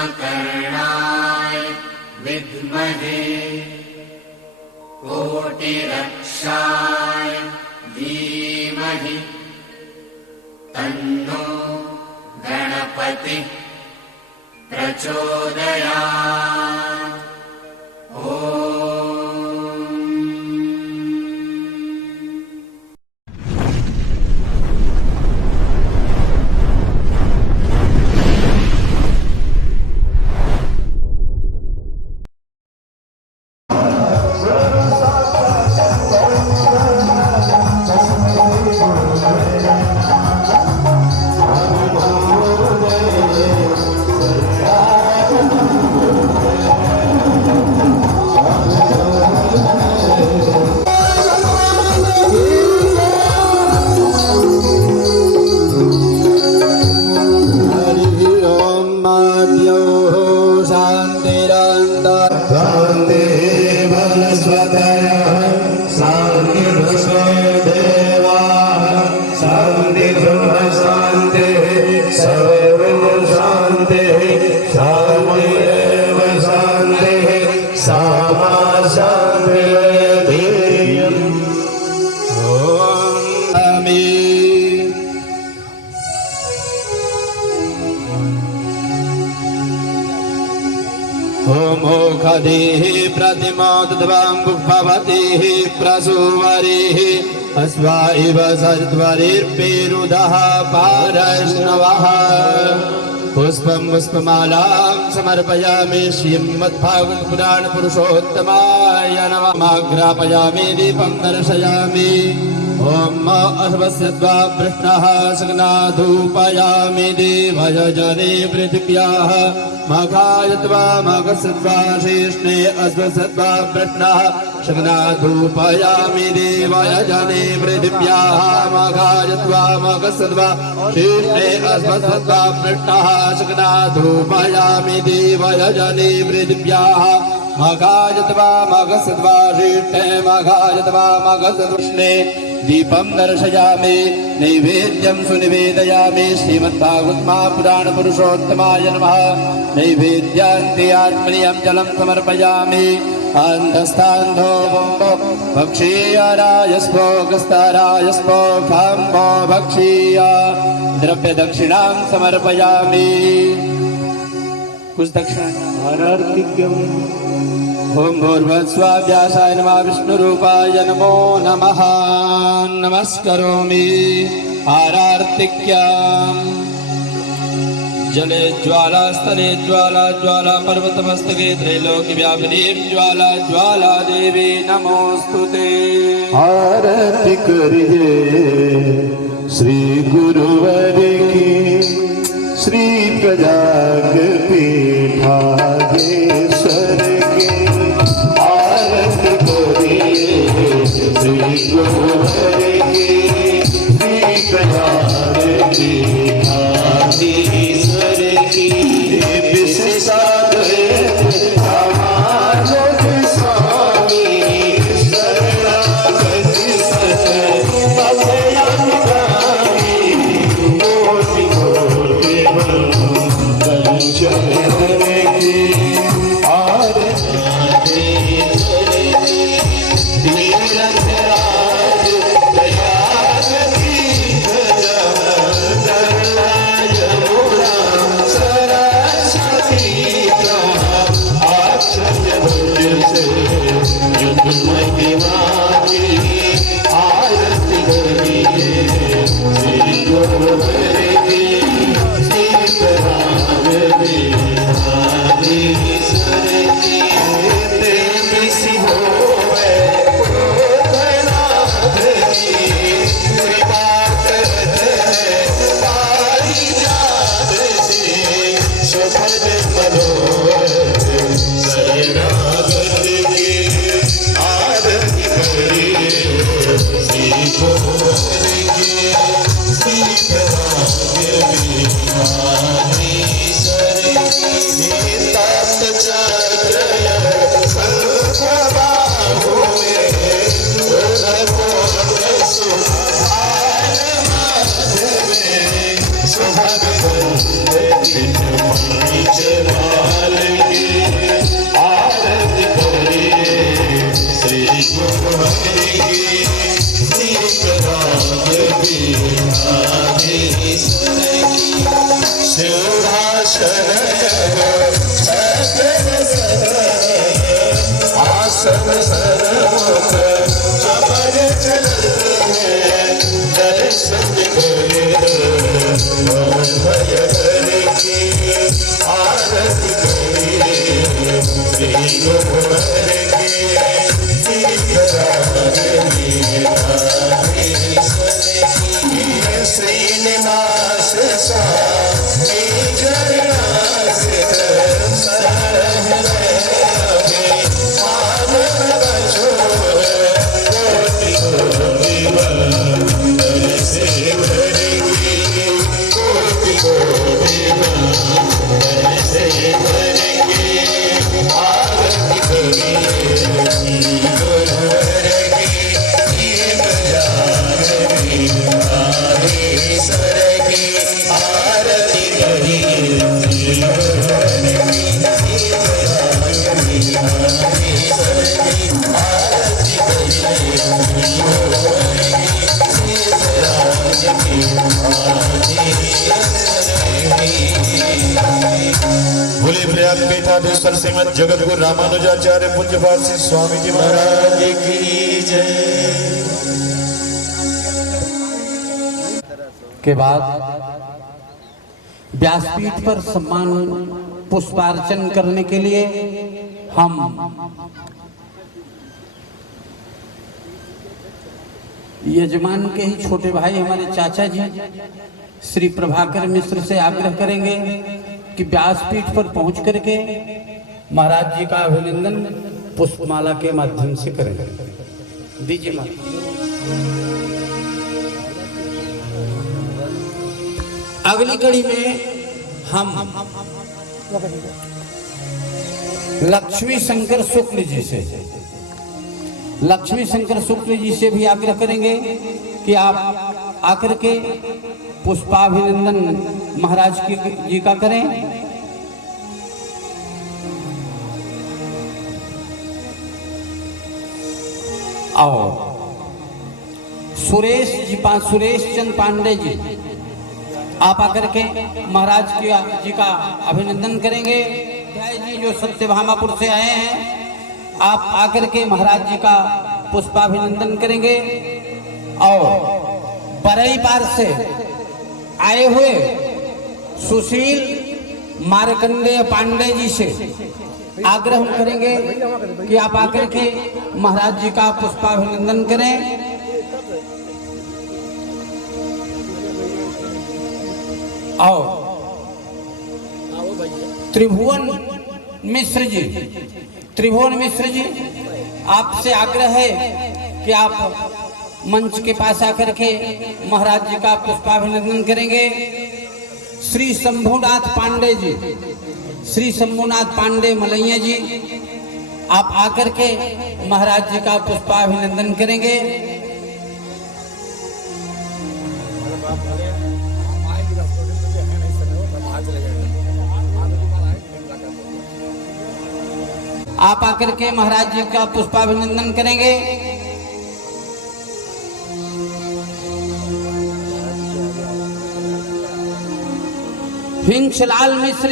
उपकरणाय विद्महे कोटिरक्षाय धीमहि तन्नो गणपतिः प्रचोदयात्। मोखदेः प्रतिमोदध्वम्बुक्भवतेः प्रसूवरेः अस्वा इव सद्वरेर्पेरुदः पारश्नवः। पुष्पं पुष्पमालां समर्पयामि श्रीमद्भागवत पुराण पुरुषोत्तमाय नमः। माघ्रापयामि दीपं दर्शयामि। ॐ अश्वस्यद्वा पृष्णः सगनाधूपयामि देवय जने पृथिव्याः मघायत्वा मघसद्वा शेष्णे अश्वसद्वा पृष्णः सगनाधूपयामि देवय जने पृथिव्याः मघायत्वा मघसद्वा शेष्णे अश्वसद्वा पृष्णः सगनाधूपयामि देवय जने पृथिव्याः मघायत्वा मघसद्वा शेष्णे मघायत्वा मघसद्विष्णे दीपं दर्शयामि। नैवेद्यं सुनिवेदयामि श्रीमद्भागवत महापुराण पुरुषोत्तमाय नमः। नैवेद्यान्ते आत्मनीयं जलं समर्पयामि। अन्धस्थान्धो बम्बो भक्षीयारायस्पो गस्तारायस्पो खाम्बो भक्षीय द्रव्यदक्षिणां समर्पयामि। कुछ दक्षिणा ओम भूर्भुवस्वाभ्यासाय नमः विष्णुरूपाय नमो नमः। नमस्करोमि आरार्तिक्याम् जले ज्वाला स्थले ज्वाला ज्वाला पर्वतमस्तके त्रैलोक्यव्यापिनीं ज्वाला ज्वाला देवी नमोस्तुते। आरती करिए श्री गुरुवर की श्री प्रजापीठाधीश्वर की आरती करिए श्री गुरुवर की श्री प्रजापीठाधीश्वर की विशेषाद Jai सिंहासन आसन सरमुख अमर चलते दर्शन करे भय करके आरती करे श्री गुरुवर के श्रीनिवास स्वामी चरणास भोले प्रयाग पीठाधीश्वर श्रीमद जगत गुरु रामानुजाचार्य पूज्यपाद स्वामी जी महाराज की जय। के बाद व्यासपीठ पर सम्मान पुष्पार्चन करने के लिए हम यजमान के ही छोटे भाई हमारे चाचा जी श्री प्रभाकर मिश्र से आग्रह करेंगे कि व्यासपीठ पर पहुंच करके महाराज जी का अभिनंदन पुष्पमाला के माध्यम से करेंगे। दीजिए महाराज। अगली कड़ी में हम लक्ष्मी शंकर शुक्ल जी से भी आग्रह करेंगे कि आप आकर के पुष्पाभिनंदन महाराज जी का करें। और सुरेश चंद पांडे जी आप आकर के महाराज जी का अभिनंदन करेंगे। जी जो सत्यभामापुर से आए हैं आप आकर के महाराज जी का पुष्पाभिनंदन करेंगे। और बरई पार से आए हुए सुशील मार्कंडेय पांडे जी से आग्रह करेंगे कि आप आकर के महाराज जी का पुष्पाभिनंदन करें। और त्रिभुवन मिश्र जी आपसे आग्रह है कि आप मंच के पास आकर के महाराज जी का पुष्पाभिनंदन करेंगे। श्री शंभुनाथ पांडे मलैया जी आप आकर के महाराज जी का पुष्पाभिनंदन करेंगे। आप आकर के महाराज जी का पुष्पाभिनंदन करेंगे। हिंसलाल मिश्र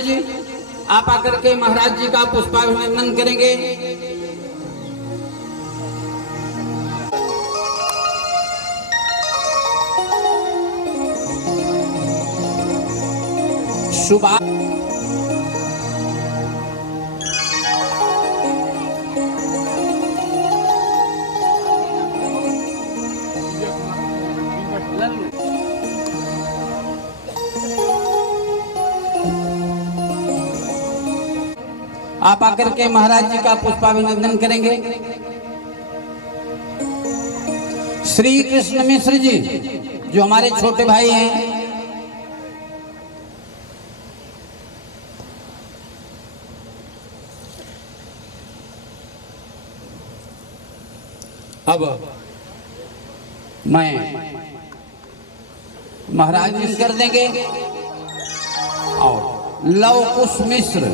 जी आप आकर के महाराज जी का पुष्पाभिनंदन करेंगे। सुबह आप आकर के महाराज जी का पुष्पाभिनंदन करेंगे। श्री कृष्ण मिश्र जी जो हमारे छोटे भाई हैं अब मैं महाराज जी कर देंगे। और लवकुश मिश्र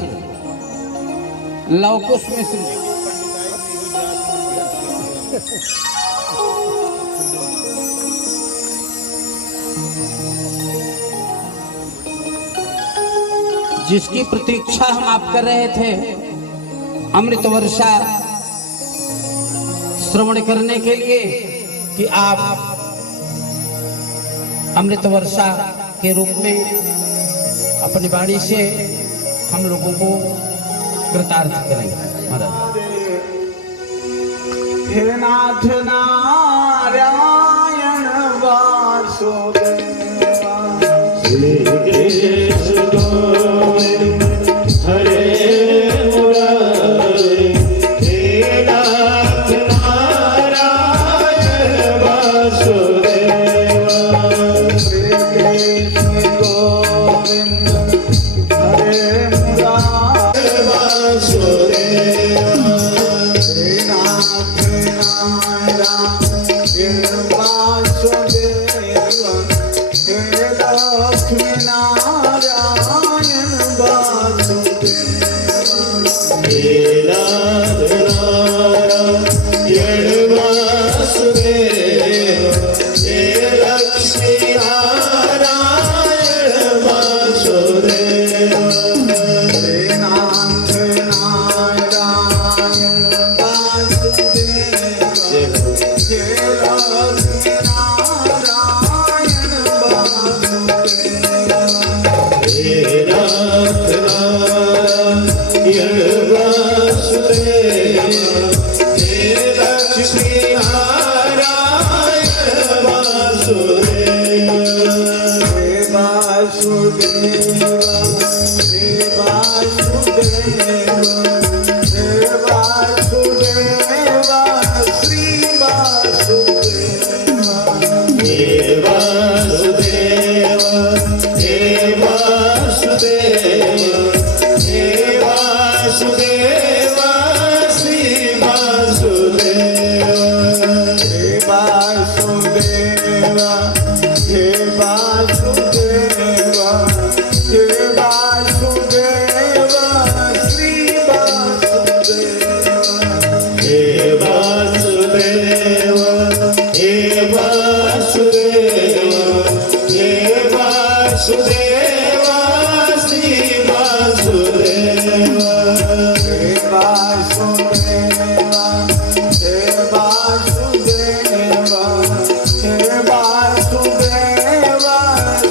जिसकी प्रतीक्षा हम आप कर रहे थे अमृत वर्षा श्रवण करने के लिए कि आप अमृत वर्षा के रूप में अपनी वाणी से हम लोगों को कृतार्थ करेंगे। महाराज हे नाथ नारायण वासुदेवा श्री कृष्ण गोविंद हरे मुरारी हे नाथ नारायण वासुदेवा श्री कृष्ण गोविंद हरे मुरारी वासुदेवा हे नाथ नारायण वासुदेवा हे लक्ष्मी नारायण वासुदेवा हे नाथ नारायण वासुदेवा हे लक्ष्मी नारायण वासुदेवा हे नाथ नारायण वासुदेवा हे लक्ष्मी नारायण वासुदेवा हे नाथ नारायण वासुदेवा हे लक्ष्मी नारायण वासुदेवा हे वासुदेवा हे वासुदेवा हे वासुदेवा श्री वासुदेवा हे वासुदेवा हे वासुदेवा हे वासुदेवा श्री वासुदेवा हे वासुदेवा हे वासुदेवा हे वासुदेवा श्री वासुदेवा हे वासुदेवा हे वासुदेवा हे वासुदेवा श्री वासुदेवा हे वासुदेवा हे वासुदेवा हे वासुदेवा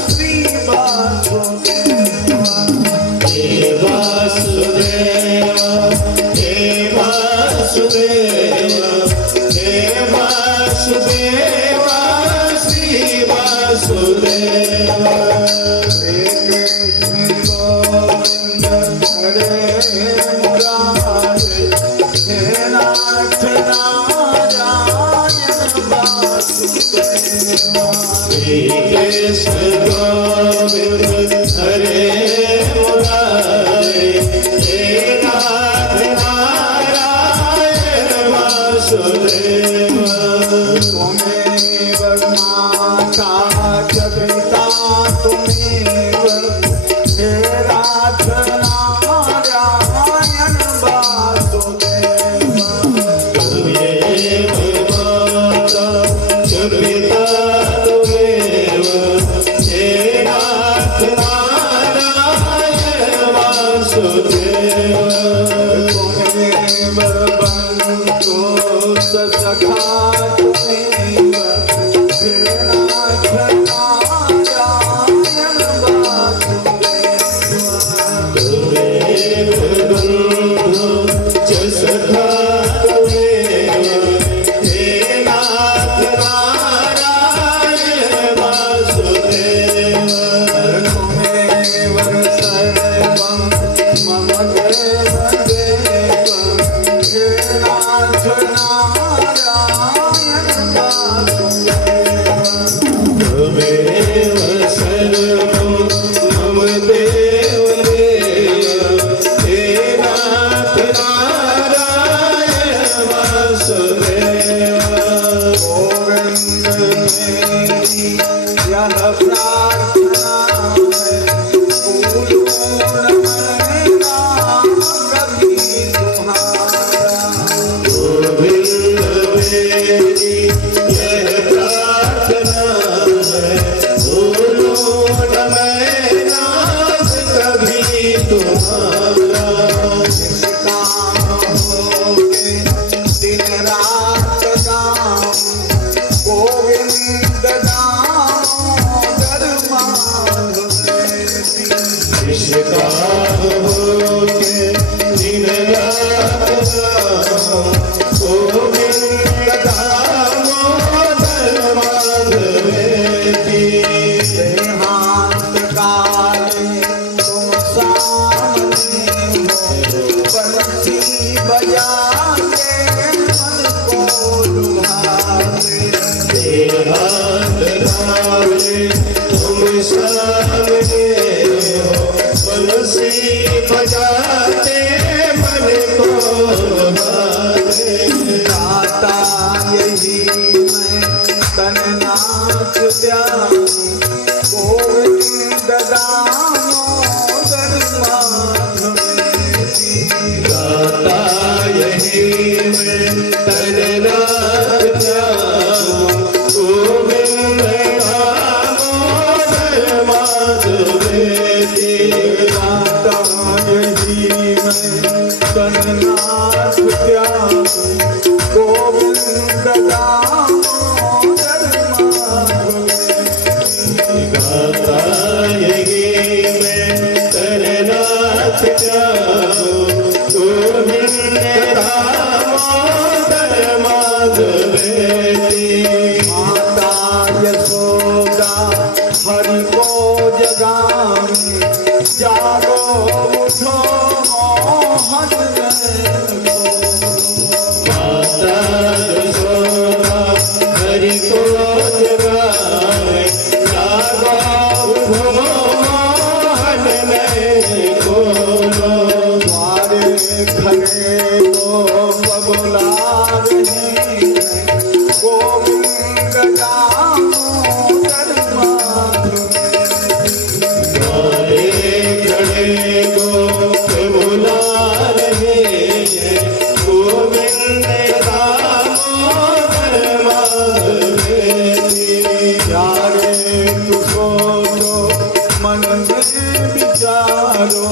श्री वासुदेवा हे वासुदेवा हे वासुदेवा हे वासुदेवा श्री वासुदेवा हे कृष्ण गोविंद हरे मुरारी हे नाथ नारायण वासुदेवा श्री कृष्ण गोविंद हरे मुरारी हे नाथ नारायण वासुदेवा त्वमेव माता च पिता त्वमेव हे नाथ नारायण वासुदेवा त्वमेव माता च पिता त्वमेव हे नाथ नारायण वासुदेवा त्वमेव बन्धो सखा त्वमेव हे नाथ नारायण वासुदेवा त्वमेव बन्धो च सखा त्वमेव हे नाथ नारायण वासुदेवा त्वमेव सर्वं मम देव देव हे नाथ नारायण वासुदेवा त्वमेव सर्वं मम देव देव हे नाथ नारायण वासुदेवा गोविंद मेरी यह प्रार्थना है पूर्ण मेरा कभी तुम्हारा गोविंद मेरी यह प्रार्थना है पूर्ण मेरा कभी काम होके दिन रात गाऊं गोविंद दामोदर माधव निष्काम होके दिन रात गाऊं गोविंद दामोदर माधव देहांत काले तुम सामने हो बंसी बजा के मन को लुभावे देहांत काले तुम सामने हो बंसी बजाते मन को लुभावे गाता यही मैं तन नाच प्यारी गोविंद दामोदर माधव गाता यही मैं तन नाच प्यारो गोविंद दामोदर माधव गाता यही मैं तन नाच प्यारी गोविंद दामोदर माधव गाता यही मैं तन नाच प्यारो गोविंद दामोदर माधव माता यशोदा हरि को जगावे जागो उठो मोहन को माता यशोदा हरि को जगावे जागो उठो मोहन खोलो द्वारे खड़े को बबुला रही गोविंद दामोदर माधव द्वारे खड़े गोप बुला रहे हैं गोविंद दामोदर माधव प्यारे तू सोचो मन में विचारो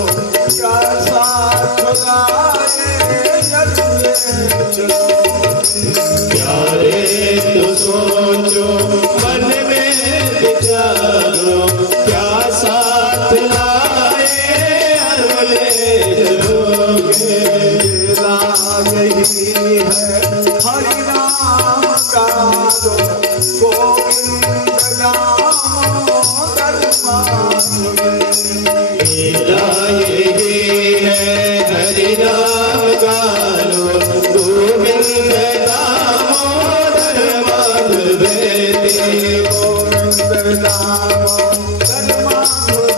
क्या साथ लाए चले चलो प्यारे तो सोचो मन में विचारो क्या साथ लाए अगले चलोगे लीला यही है हरि नाम का दो गोविंद दामोदर माधव लीला यही है हरि नाम गालो गोविंद दामोदर माधव गोविंद दामोदर माधव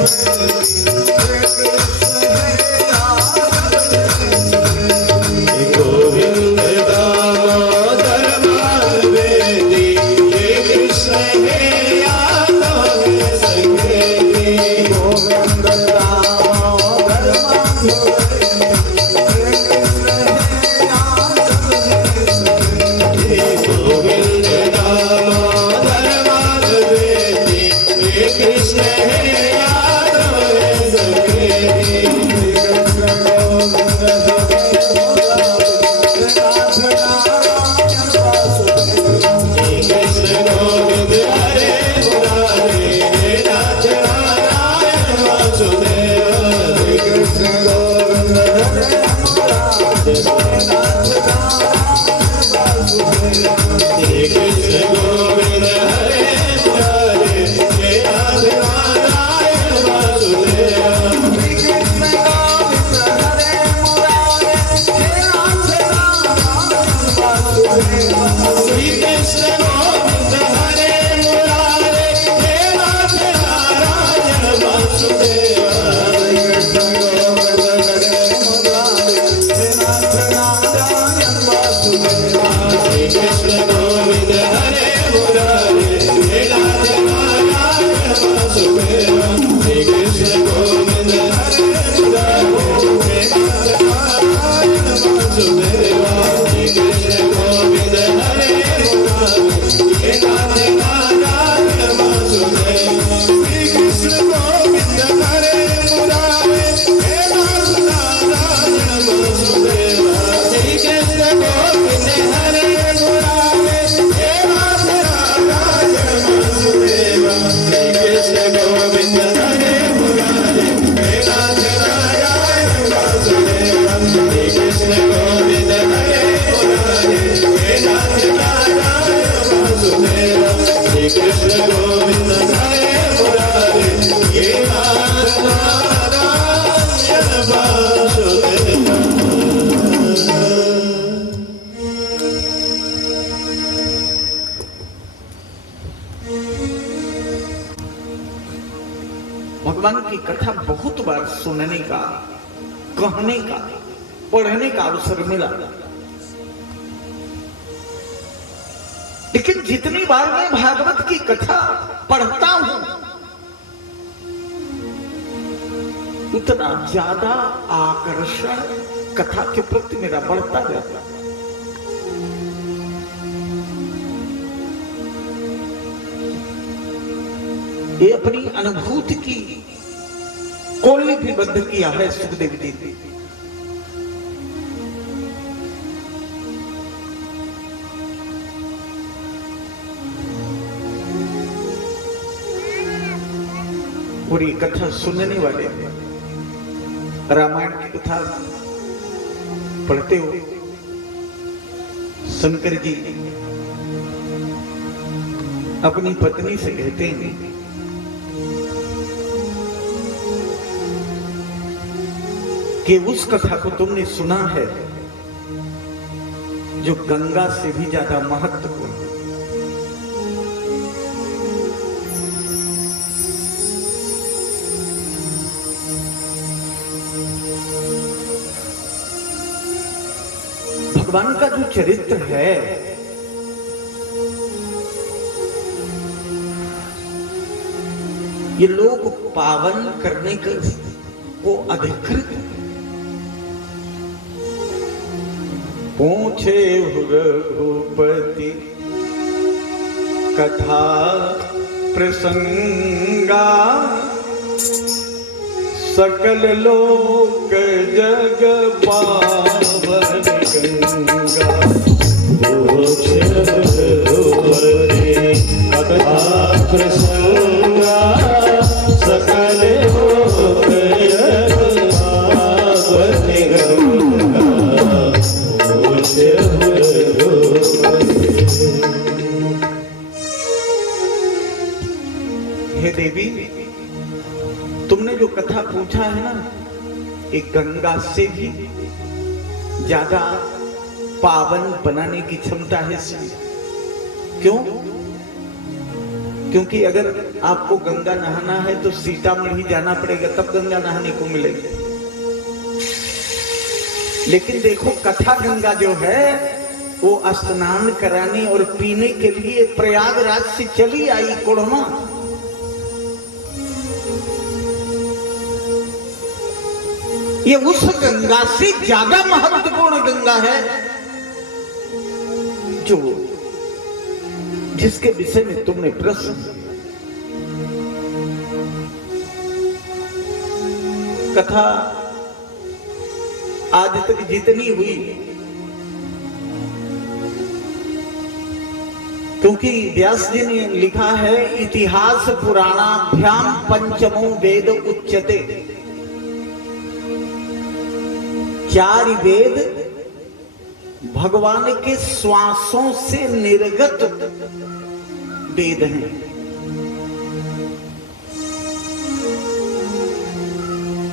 गोविंद दामोदर माधव हे कृष्ण हे यादव संगे गोविंद दामोदर माधव गोविंद दामोदर माधव हे कृष्ण हे यादव संगे कृष्ण गोविंद हरे मुरारे हे नाथ नारायण वासुदेव कृष्ण गोविंद हरे हे कृष्ण गोविंद हरे मुरारे हे नाथ नारायण भगवान की कथा बहुत बार सुनने का, कहने का, पढ़ने का अवसर मिला, लेकिन जितनी बार मैं भागवत की कथा पढ़ता हूं उतना ज्यादा आकर्षण कथा के प्रति मेरा बढ़ता जाता है। ये अपनी अनुभूति की को लिपिबद्ध किया है सुखदेव जी ने। और ये कथा सुनने वाले रामायण की कथा पढ़ते हो, शंकर जी अपनी पत्नी से कहते हैं कि उस कथा को तुमने सुना है जो गंगा से भी ज्यादा महत्वपूर्ण है। भगवान का जो चरित्र है ये लोग पावन करने को अधिकृत पूछे रघुपति कथा प्रसंगा सकल लोक जग पावन गंगा पूछे रघुपति कथा प्रसंगा सकल लोक जग पावन गंगा। हे देवी, तुमने जो कथा पूछा है ना, एक गंगा से भी ज्यादा पावन बनाने की क्षमता है इसमें। क्यों? क्योंकि अगर आपको गंगा नहाना है तो सीतामढ़ी जाना पड़ेगा, तब गंगा नहाने को मिलेगी। लेकिन देखो कथा गंगा जो है वो स्नान कराने और पीने के लिए प्रयागराज से चली आई कोड़मा। ये उस गंगा से ज्यादा महत्वपूर्ण गंगा है जो जिसके विषय में तुमने प्रश्न। कथा आज तक जितनी हुई, क्योंकि व्यास जी ने लिखा है इतिहास पुराणाभ्याम पंचमो वेद उच्यते। 4 वेद भगवान के श्वासों से निर्गत वेद हैं।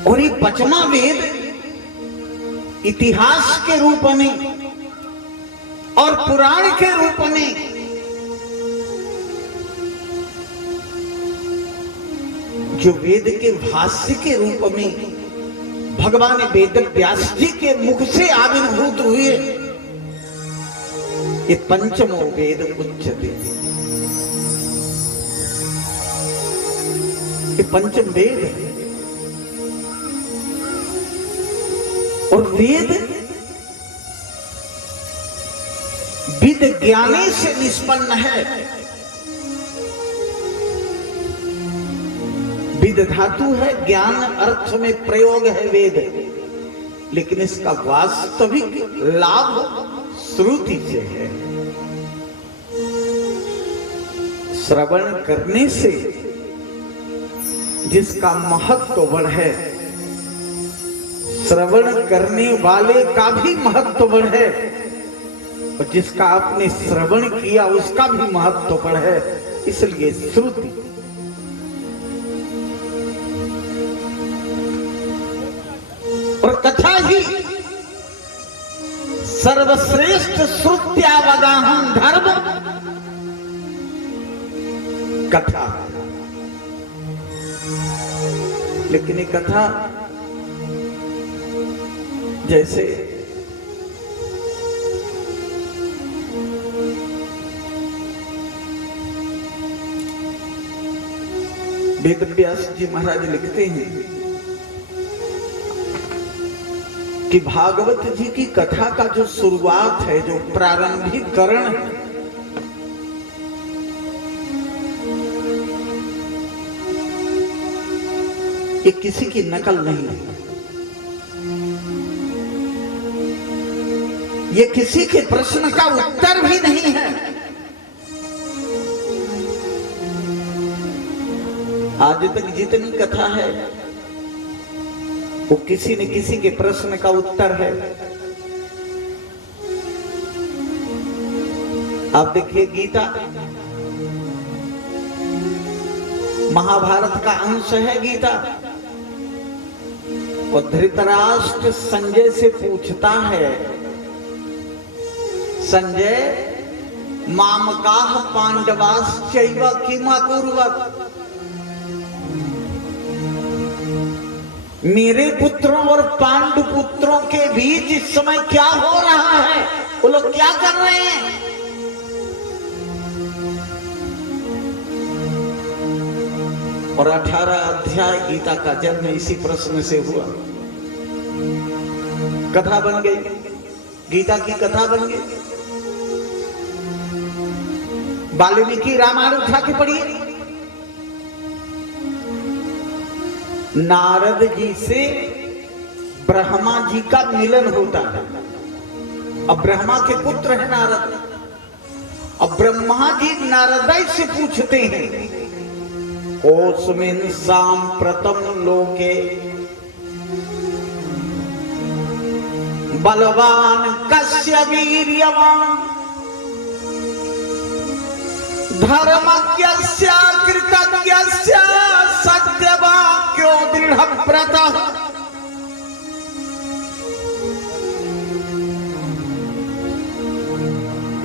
और ये 5वां वेद इतिहास के रूप में और पुराण के रूप में जो वेद के भाष्य के रूप में भगवान वेद व्यास जी के मुख से आविर्भूत हुए, ये पंचमो वेद उच्यते। ये पंचम वेद है। और वेद विद ज्ञाने से निष्पन्न है। विद धातु है, ज्ञान अर्थ में प्रयोग है वेद, लेकिन इसका वास्तविक लाभ श्रुति से है। श्रवण करने से जिसका महत्व बढ़े, श्रवण करने वाले का भी महत्व बढ़े, और जिसका आपने श्रवण किया उसका भी महत्व बढ़े, इसलिए श्रुति। और कथा ही सर्वश्रेष्ठ श्रुत्यावगाहन धर्म कथा। लेकिन ये कथा जैसे वेद व्यास जी महाराज लिखते हैं कि भागवत जी की कथा का जो शुरुआत है, जो प्रारंभिकरण है, ये किसी की नकल नहीं है, ये किसी के प्रश्न का उत्तर भी नहीं है। आज तक जितनी कथा है वो किसी न किसी के प्रश्न का उत्तर है। आप देखिए, गीता महाभारत का अंश है। गीता और धृतराष्ट्र संजय से पूछता है, संजय मामकाह पांडवाश्चैव किमकुर्वत्, मेरे पुत्रों और पांडु पुत्रों के बीच इस समय क्या हो रहा है, वो लोग क्या कर रहे हैं। और 18 अध्याय गीता का जन्म इसी प्रश्न से हुआ। कथा बन गई, गीता की कथा बन गई। वाल्मीकि रामायण उठा के पढ़िए, नारद जी से ब्रह्मा जी का मिलन होता है। अब ब्रह्मा के पुत्र है नारद। अब ब्रह्मा जी नारद से पूछते हैं, कोस्मिन् सांप्रतम लोके बलवान कस्य वीर्यवान धर्मज्ञस्य कृतज्ञस्य सत्यवाक्यो दृढ़व्रतः।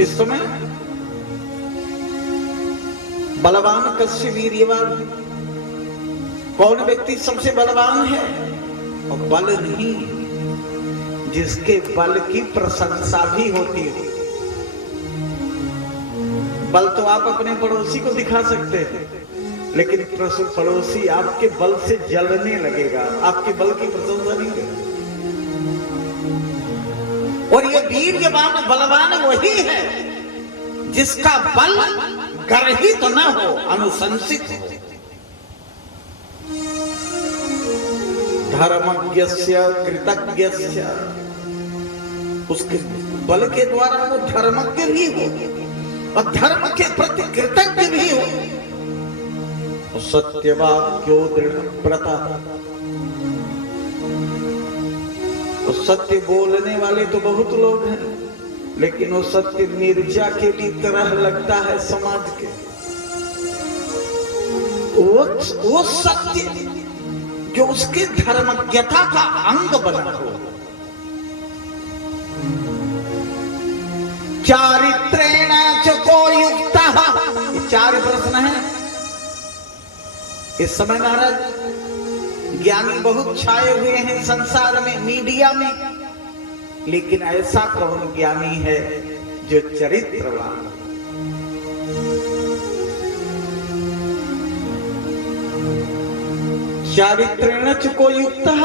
इस समय बलवान कस्य वीर्यवान, कौन व्यक्ति सबसे बलवान है? और बल नहीं, जिसके बल की प्रशंसा भी होती है। बल तो आप अपने पड़ोसी को दिखा सकते हैं, लेकिन पड़ोसी आपके बल से जलने लगेगा, आपके बल की प्रशंसा नहीं करेगा। और ये वीर्यवान बलवान वही है जिसका बल गर्हित न हो, अनुशंसित हो। धर्मज्ञस्य कृतज्ञस्य, उसके बल के द्वारा वो धर्मज्ञ भी हो और धर्म के प्रति कृतज्ञ भी हो। और सत्यवाक्यो दृढ़व्रता, और सत्य बोलने वाले तो बहुत लोग हैं, लेकिन वो सत्य निर्जा के भी तरह लगता है समाज के। वो सत्य जो उसके धर्मज्ञता का अंग बना हो। चारित्रेण च को युक्तः, ये 4 प्रश्न है। इस समय महाराज ज्ञानी बहुत छाए हुए हैं संसार में, मीडिया में, लेकिन ऐसा कौन ज्ञानी है जो चरित्रवान? चारित्रेण च को युक्तः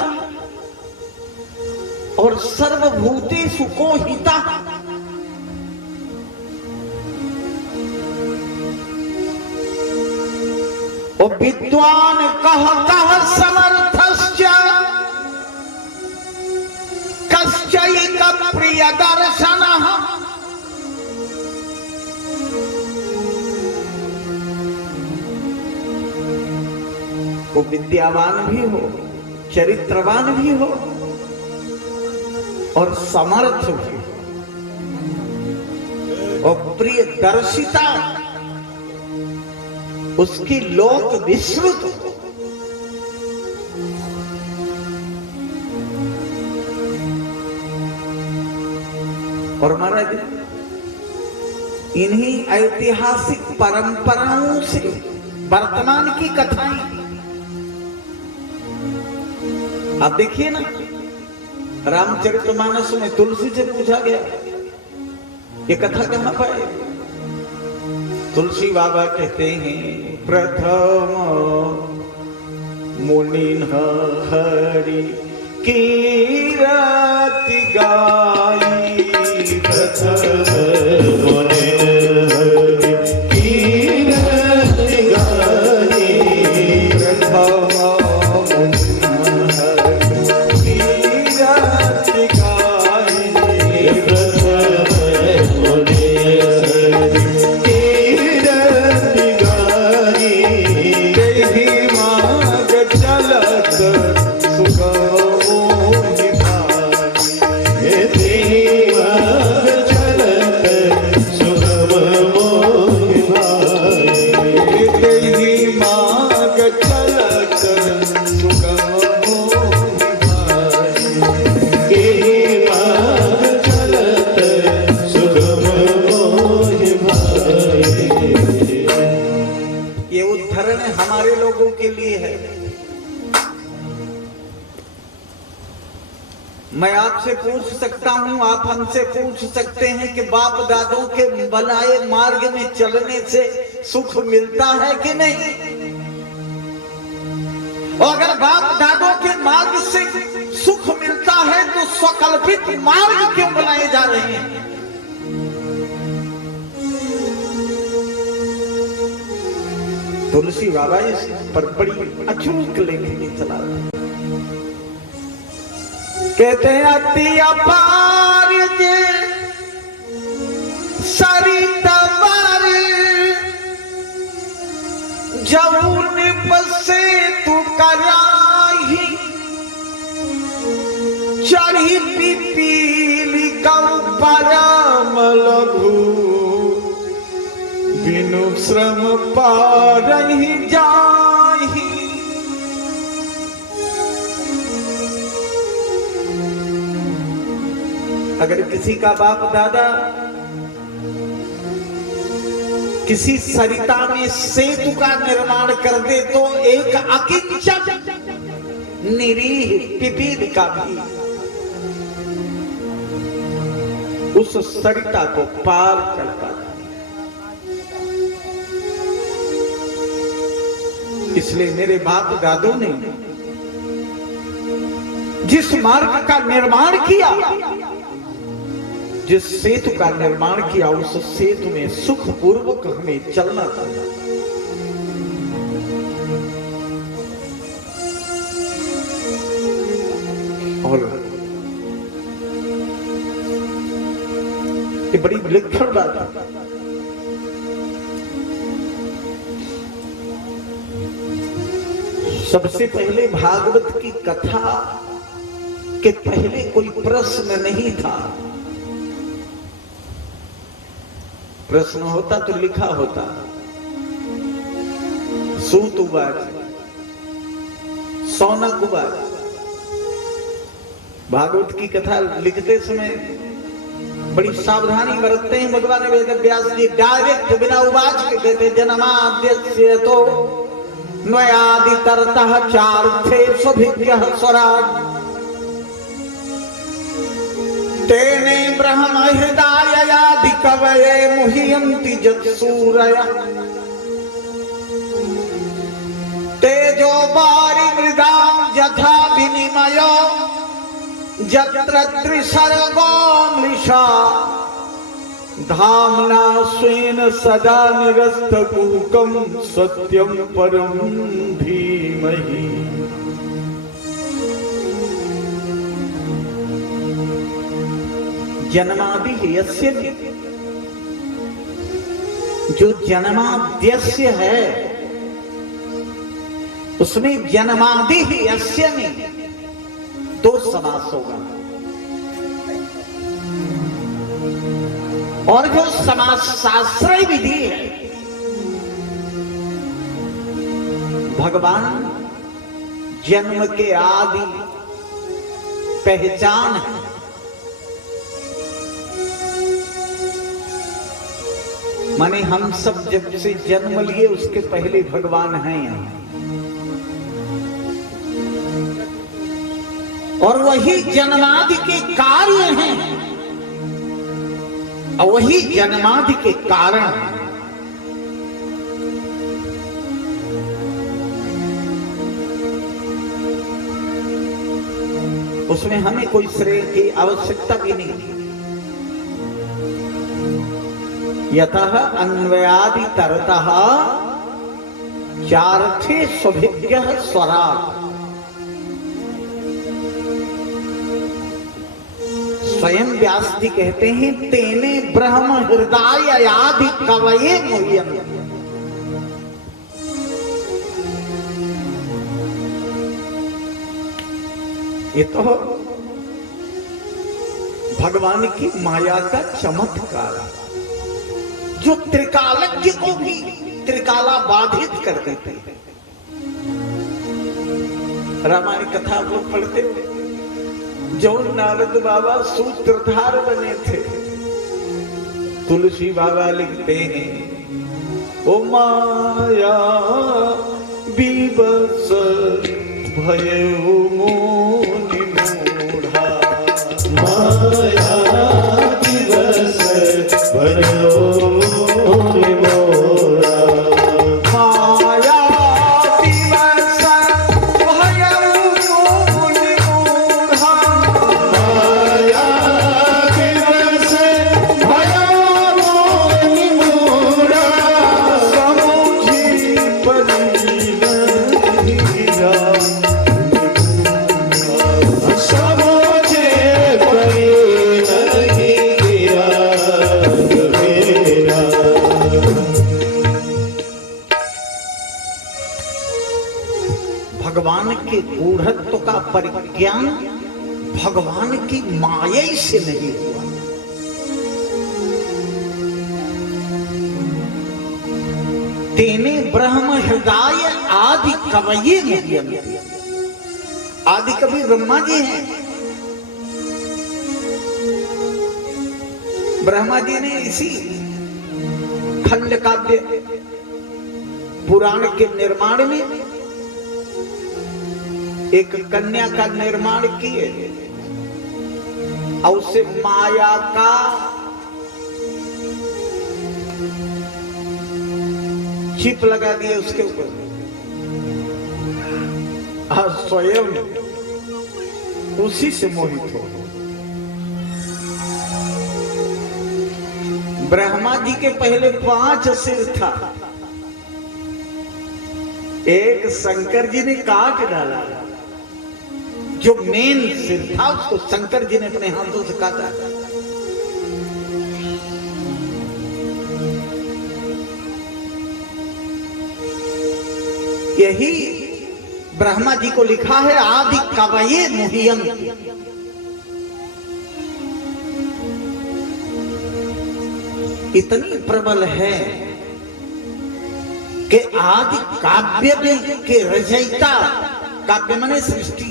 और सर्वभूतेषु को हितः। और विद्वान कह कह समर्थश्च कश्चैक प्रिय दर्शनः। वो विद्यावान भी हो, चरित्रवान भी हो और समर्थ भी हो, और प्रिय दर्शिता उसकी लोक विश्रुत हो। और महाराज इन्हीं ऐतिहासिक परंपराओं से वर्तमान की कथाएं आप देखिए ना, रामचरितमानस में तुलसी से पूछा गया ये कथा कहां पाए। तुलसी बाबा कहते हैं प्रथम मुनिन हरि कीरति गाई, प्रथम मुनिन हरि कीरति गाई, प्रथम मुनिन हरि कीरति गाई, प्रथम मुनिन हरि कीरति गाई, देहि मार्ग चलत सुगम मोहि भाई, देहि मार्ग चलत सुगम मोहि भाई, देहि मार्ग चलत सुगम मोहि भाई, देहि मार्ग चलत सुगम मोहि भाई। ये उद्धरण हमारे लोगों के लिए है। मैं आपसे पूछ सकता हूं, आप हमसे पूछ सकते हैं कि बाप दादों के बनाए मार्ग में चलने से सुख मिलता है कि नहीं? और अगर बाप दादों के मार्ग से सुख मिलता है तो स्वकल्पित मार्ग क्यों बनाए जा रहे हैं? तुलसी बाबा इस पर बड़ी अचूक लेखनी चला रहे हैं। कहते हैं अति अपार जे सरिता बार, जऊन बसे तू कराही, चढ़ी पिपीली गौ परम लघु, बिनु श्रम पारहि जाहि। अगर किसी का बाप दादा किसी सरिता में सेतु का निर्माण कर दे तो एक अकिंचन निरीह पिपील का भी उस सरिता को पार कर पाता। इसलिए मेरे बाप दादों ने जिस मार्ग का निर्माण किया, जिस सेतु का निर्माण किया, उस सेतु में सुखपूर्वक हमें चलना था। और ये बड़ी विलक्षण बात है। सबसे पहले भागवत की कथा के पहले कोई प्रश्न नहीं था। प्रश्न होता तो लिखा होता, सूत उवाच, सौनक उवाच। भागवत की कथा लिखते समय बड़ी सावधानी बरतते हैं भगवान वेद व्यास जी। डायरेक्ट बिना उवाच के कहते जन्माद्यस्य तो नयादितरतः चार्थे स्वभिज्ञः स्वराज, तेने ब्रह्म हृदयादि कवये मुह्यन्ति जत्सूरया, तेजो वारि मृगां यथा विनिमयो यत्र त्रिसर्गो मृषा, धाम्ना स्वेन सदा निरस्तकूकं सत्यं परं धीमहि। जन्मादि यस्य, जो जन्माद्यस्य है उसमें जन्मादि यस्य में दो समास होगा। और जो समास शास्त्रीय विधि है, भगवान जन्म के आदि पहचान है। माने हम सब जब से जन्म लिए उसके पहले भगवान हैं यहाँ। और वही जन्मादि के कार्य हैं और वही जन्मादि के कारण हैं। उसमें हमें कोई श्रेय की आवश्यकता भी नहीं। यतः अन्वयादि तरतः चार्थे स्वभिज्ञः स्वराट। स्वयं व्यास जी कहते हैं तेने ब्रह्म हृदय आदि कवये मुह्यन्। ये तो भगवान की माया का चमत्कार जो त्रिकालज्ञ को भी त्रिकाला बाधित कर देते हैं। रामायण कथा आप लोग पढ़ते हो, जो नारद बाबा सूत्रधार बने थे, तुलसी बाबा लिखते हैं ओ माया विवश भयउ मोनि मूढ़ा। माया दिवस भयो मोहि मोरा। माया दिवस भयउ मोनि मूढ़ा। माया दिवस भयो मोहि मोरा। समुझी परी हीरा। समझे परी नहीं गिरा मेरा। भगवान के गूढ़त्व का परिज्ञान भगवान की माया ही से नहीं हुआ। तेने ब्रह्म हृदय आदि कवये मुह्यन्। आदि कवि ब्रह्मा जी हैं। ब्रह्मा जी ने इसी खंड काव्य पुराण के निर्माण में एक कन्या का निर्माण किए और उसे माया का चिप लगा दिए उसके ऊपर। स्वयं उसी से मोहित हो। ब्रह्मा जी के पहले 5 सिर था, एक शंकर जी ने काट डाला। जो मेन सिर था उसको शंकर जी ने अपने हाथों से काटा। यही ब्रह्मा जी को लिखा है आदि कवये मुह्यन्। इतनी प्रबल है कि आदि काव्य में के रचयिता, काव्य माने सृष्टि,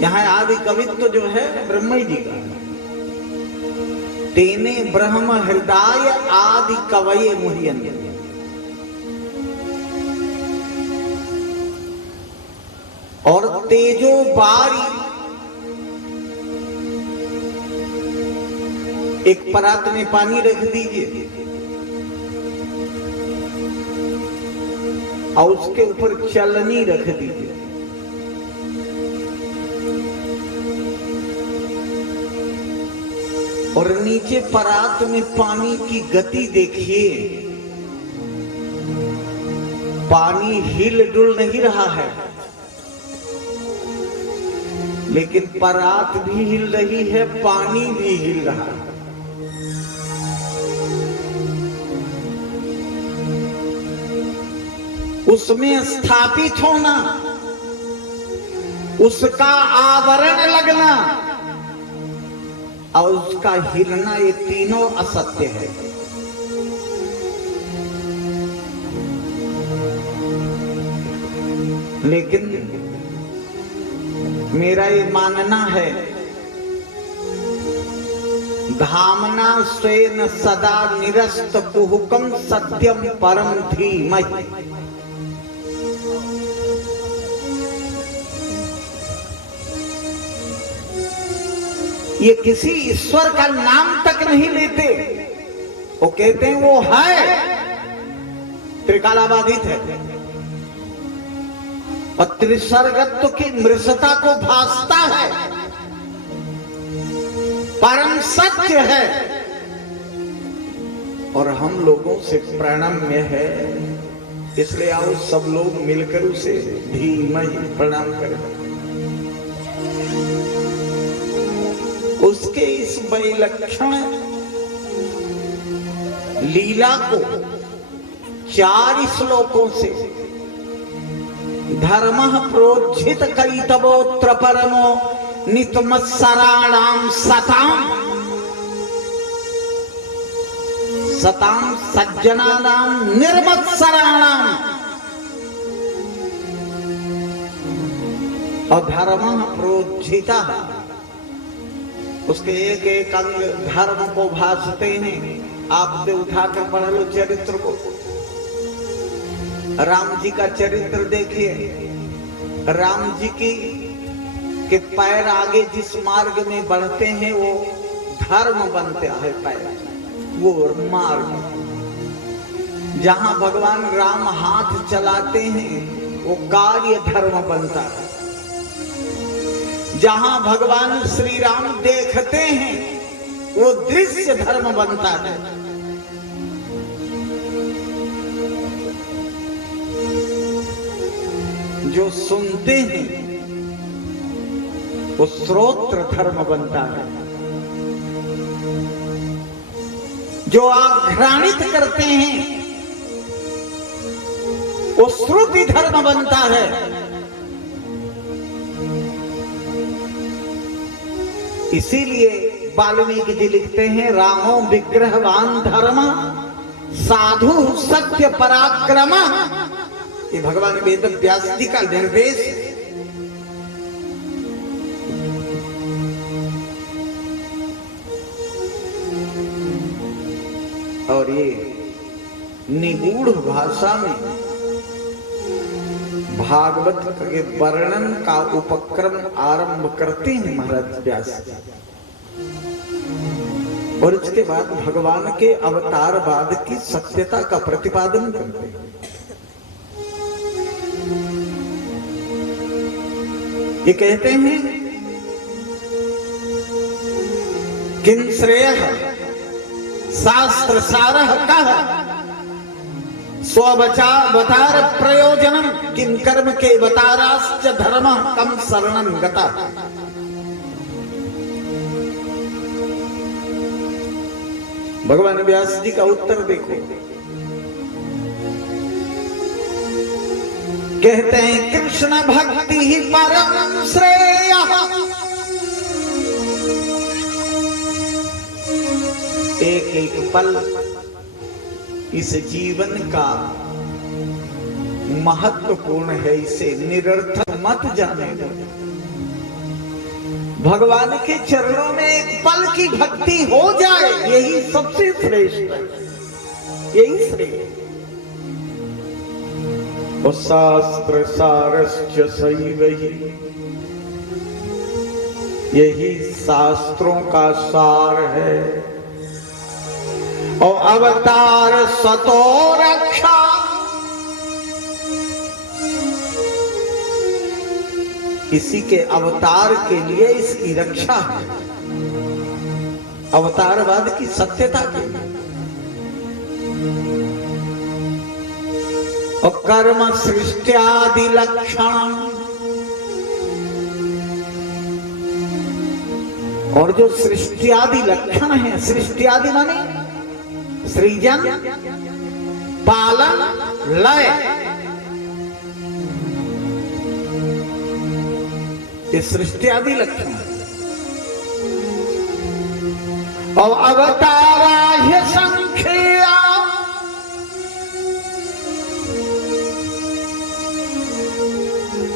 यहाँ आदि कवित्व जो है ब्रह्मा जी का। तेने ब्रह्म हृदय आदि कवये मुह्यन्। और तेजो बारी, एक परात में पानी रख दीजिए और उसके ऊपर चलनी रख दीजिए। और नीचे परात में पानी की गति देखिए। पानी हिल डुल नहीं रहा है, लेकिन परात भी हिल रही है, पानी भी हिल रहा है। उसमें स्थापित होना, उसका आवरण लगना और उसका हिलना, ये तीनों असत्य है। लेकिन मेरा ये मानना है, धामना स्वेन सदा निरस्त कुहुकम सत्यम परम धीमहि। ये किसी ईश्वर का नाम तक नहीं लेते, वो कहते हैं वो है, त्रिकालाबाधित है और त्रिसर्गत्व की मृषता को भासता है, परम सत्य है और हम लोगों से प्रणम्य है। इसलिए आओ सब लोग मिलकर उसे धीमहि प्रणाम करें। उसके इस विलक्षण लीला को 4 श्लोकों से धर्मः प्रोज्झित करितवोऽत्र परमो नितमत्सराणां सताम् सतां सज्जनानां निर्मत्सराणां और धर्मः प्रोज्झितः, उसके एक एक अंग धर्म को भासते हैं। आप उठाकर पढ़ लो चरित्र को। राम जी का चरित्र देखिए, राम जी के पैर आगे जिस मार्ग में बढ़ते हैं वो धर्म बनते है, पैर वो मार्ग। जहां भगवान राम हाथ चलाते हैं वो कार्य धर्म बनता है। जहां भगवान श्री राम देखते हैं वो दृश्य धर्म बनता है। जो सुनते हैं वो श्रोत्र धर्म बनता है। जो आघ्राणित करते हैं वो श्रुति धर्म बनता है। इसीलिए वाल्मीकि जी लिखते हैं, रामो विग्रहवान धर्म साधु सत्य पराक्रम। ये भगवान वेद व्यास जी का निर्देश। और ये निगूढ़ भाषा में भागवत के वर्णन का उपक्रम आरंभ करते हैं महाराज व्यास जी, और इसके बाद भगवान के अवतारवाद की सत्यता का प्रतिपादन करते हैं। ये कहते हैं, किं श्रेयः शास्त्र सारः कः स्ववचार प्रयोजनम किं कर्म के वताराश्च धर्म कम शरणं गता। भगवान व्यास जी का उत्तर देखो। कहते हैं, कृष्ण भक्ति ही परम श्रेयः। एक एक पल इस जीवन का महत्वपूर्ण है, इसे निरर्थक मत जाने दो। भगवान के चरणों में एक पल की भक्ति हो जाए, यही सबसे श्रेष्ठ है, यही श्रेष्ठ। और शास्त्र सारश्च सैवहि, यही शास्त्रों का सार है। और अवतार सतो रक्षा, इसी के अवतार के लिए इसकी रक्षा है, अवतारवाद की सत्यता के लिए। और कर्म सृष्टि लक्षण, और जो सृष्टि आदि लक्षण है, सृष्टि आदि माने सृजन, पालन, लय, ये सृष्टि आदि लक्षण है। और अवताराह्य संख्या,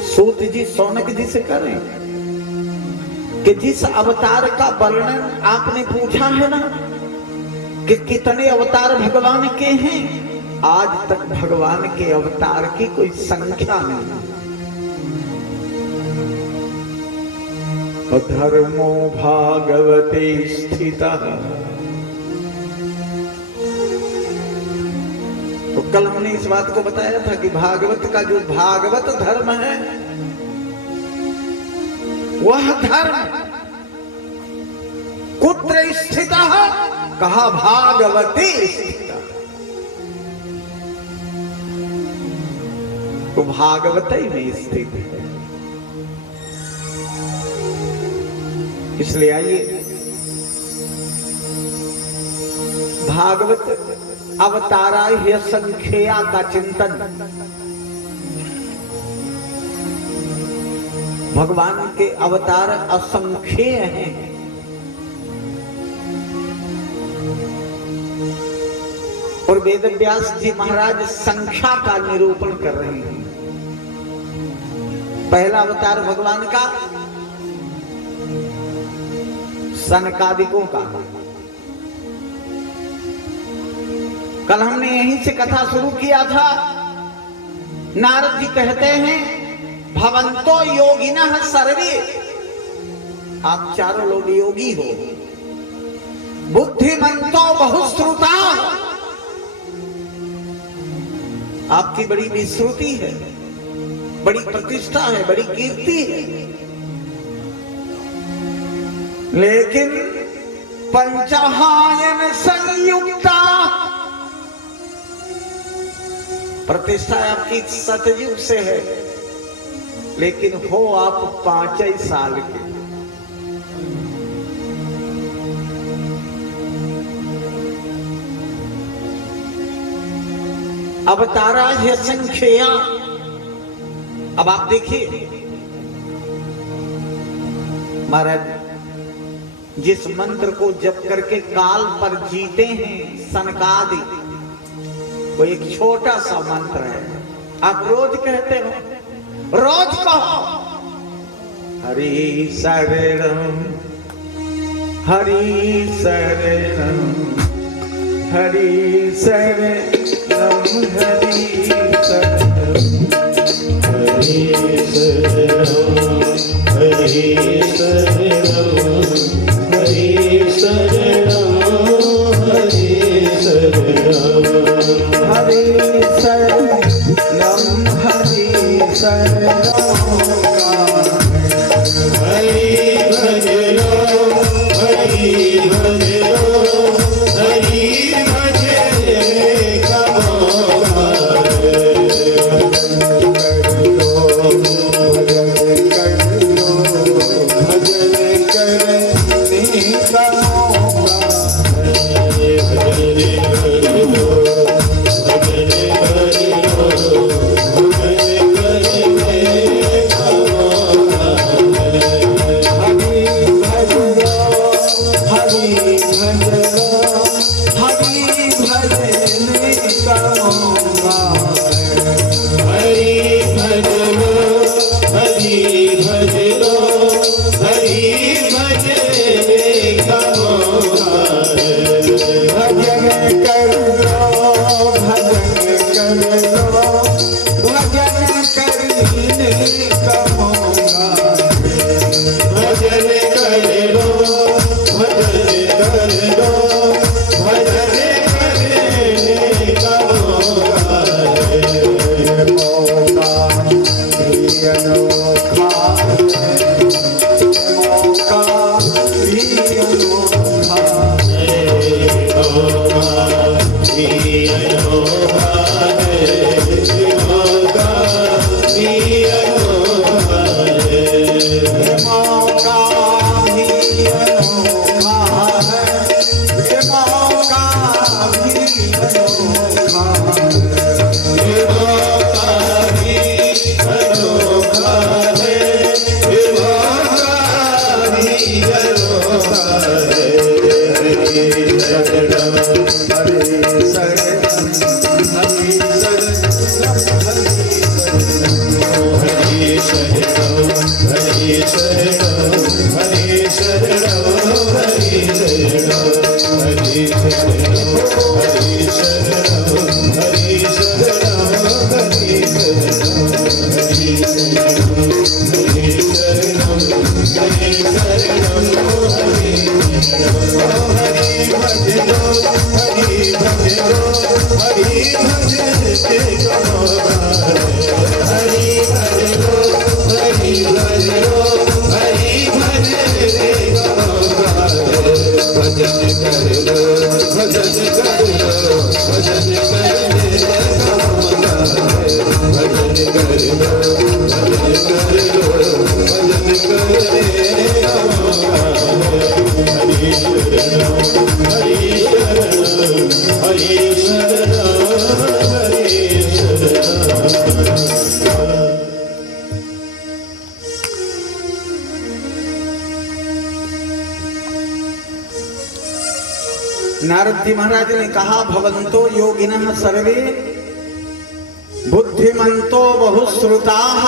सूत जी सौनक जी से करें कि जिस अवतार का वर्णन आपने पूछा है ना कि कितने अवतार भगवान के हैं, आज तक भगवान के अवतार की कोई संख्या नहीं। अधर्मो भागवते स्थितः। तो कल हमने इस बात को बताया था कि भागवत का जो भागवत धर्म है वह धर्म कुत्र स्थितः, कहा भागवते स्थितः। तो भागवत में स्थित है। इसलिए आइए भागवत अवताराह्य संख्या का चिंतन। भगवान के अवतार असंख्य हैं। और वेद व्यास जी महाराज संख्या का निरूपण कर रहे हैं। पहला अवतार भगवान का सनकादिकों का। कल हमने यहीं से कथा शुरू किया था। नारद जी कहते हैं भवंतो योगिनः सर्वे, आप चारों लोग योगी हो। बुद्धिमंतो बहुश्रुता, आपकी बड़ी विश्रुति है, बड़ी प्रतिष्ठा है, बड़ी कीर्ति है। लेकिन पंचहायन संयुक्ता, प्रतिष्ठा आपकी सतयुग से है, लेकिन हो आप 5 ही साल के। अवतारा है संख्या। अब आप देखिए महाराज जिस मंत्र को जप करके काल पर जीते हैं सनकादि, वो एक छोटा सा मंत्र है। आप रोज कहते हो, रोज कहो हरि शरणम हरि शरणम हरि शरणम हरि शरणम हरि शरणम हरि शरणम हरि शरणम हरि शरणम हरि शरणम हरि शरणम हरि भजनो हरि भजनो हरि भजने का मौका भजन करने का मौका भजन कर लो भजन कर लो भजन करने का मौका हरि भजनो हरि भजनो हरि भजने का मौका हरि भजनो हरि भजनो हरि भजने का मौका भजन कर लो भजन कर लो भजन करने का मौका भजन कर लो भजन कर लो भजन करने का मौका मौका भी अनोखा है, मौका भी अनोखा मौका भी अनोखा है, ये मौका भी अनोखा Hare नारद जी महाराज ने कहा भवन्तो योगिनः सर्वे बुद्धिमन्तो बहुश्रुताः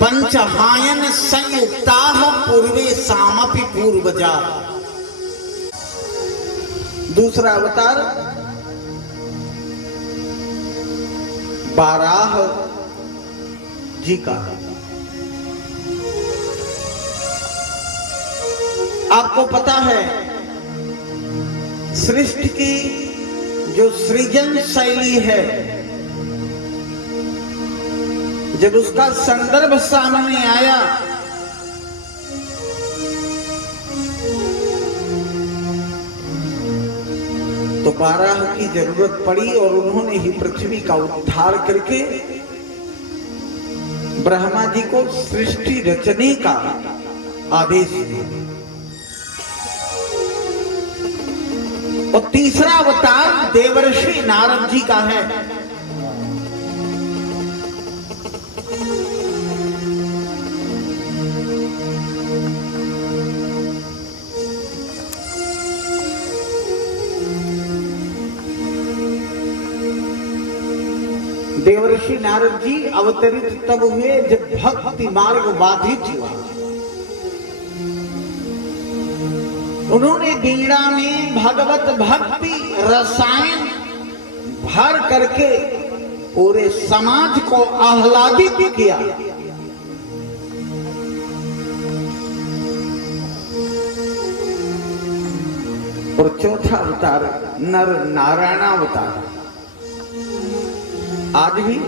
पंचहायन संयुक्ताः पूर्वे सामपि पूर्वजा। दूसरा अवतार बाराह जी का। आपको पता है सृष्टि की जो सृजन शैली है, जब उसका संदर्भ सामने आया तो बाराह की जरूरत पड़ी और उन्होंने ही पृथ्वी का उद्धार करके ब्रह्मा जी को सृष्टि रचने का आदेश दिया। और तीसरा अवतार देवर्षि नारद जी का है। देवर्षि नारद जी अवतरित तब हुए जब भक्ति मार्ग बाधित हुआ। उन्होंने बीड़ा में भगवत भक्ति रसायन भर करके पूरे समाज को आह्लादित किया। और चौथा अवतार नर नारायण अवतार। आज भी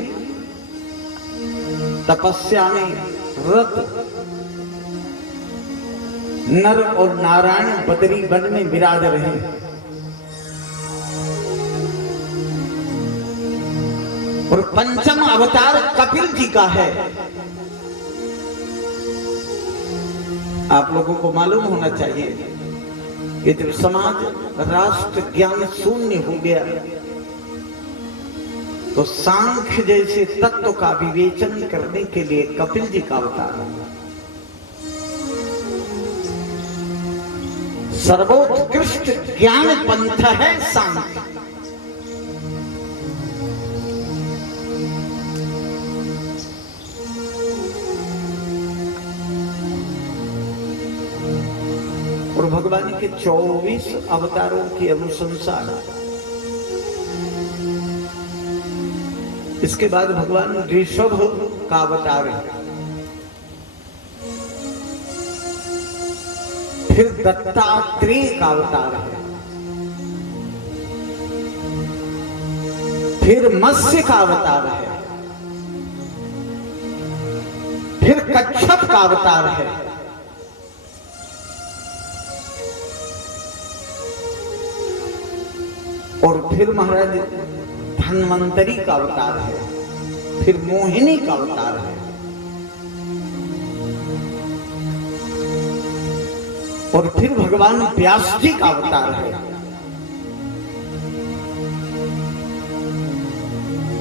तपस्या में रत नर और नारायण बदरी वन में विराज रहे। और पंचम अवतार कपिल जी का है। आप लोगों को मालूम होना चाहिए कि जब समाज राष्ट्र ज्ञान शून्य हो गया तो सांख्य जैसे तत्व का विवेचन करने के लिए कपिल जी का अवतार। सर्वोत्कृष्ट ज्ञान पंथ है सांख्य। और भगवान के 24 अवतारों की अनुशंसा। इसके बाद भगवान ऋषभ का अवतार है। फिर दत्तात्रेय का अवतार है। फिर मत्स्य का अवतार है। फिर कच्छप का अवतार है। और फिर महाराज धन्वंतरी का अवतार है। फिर मोहिनी का अवतार है। और फिर भगवान व्यास जी का अवतार है।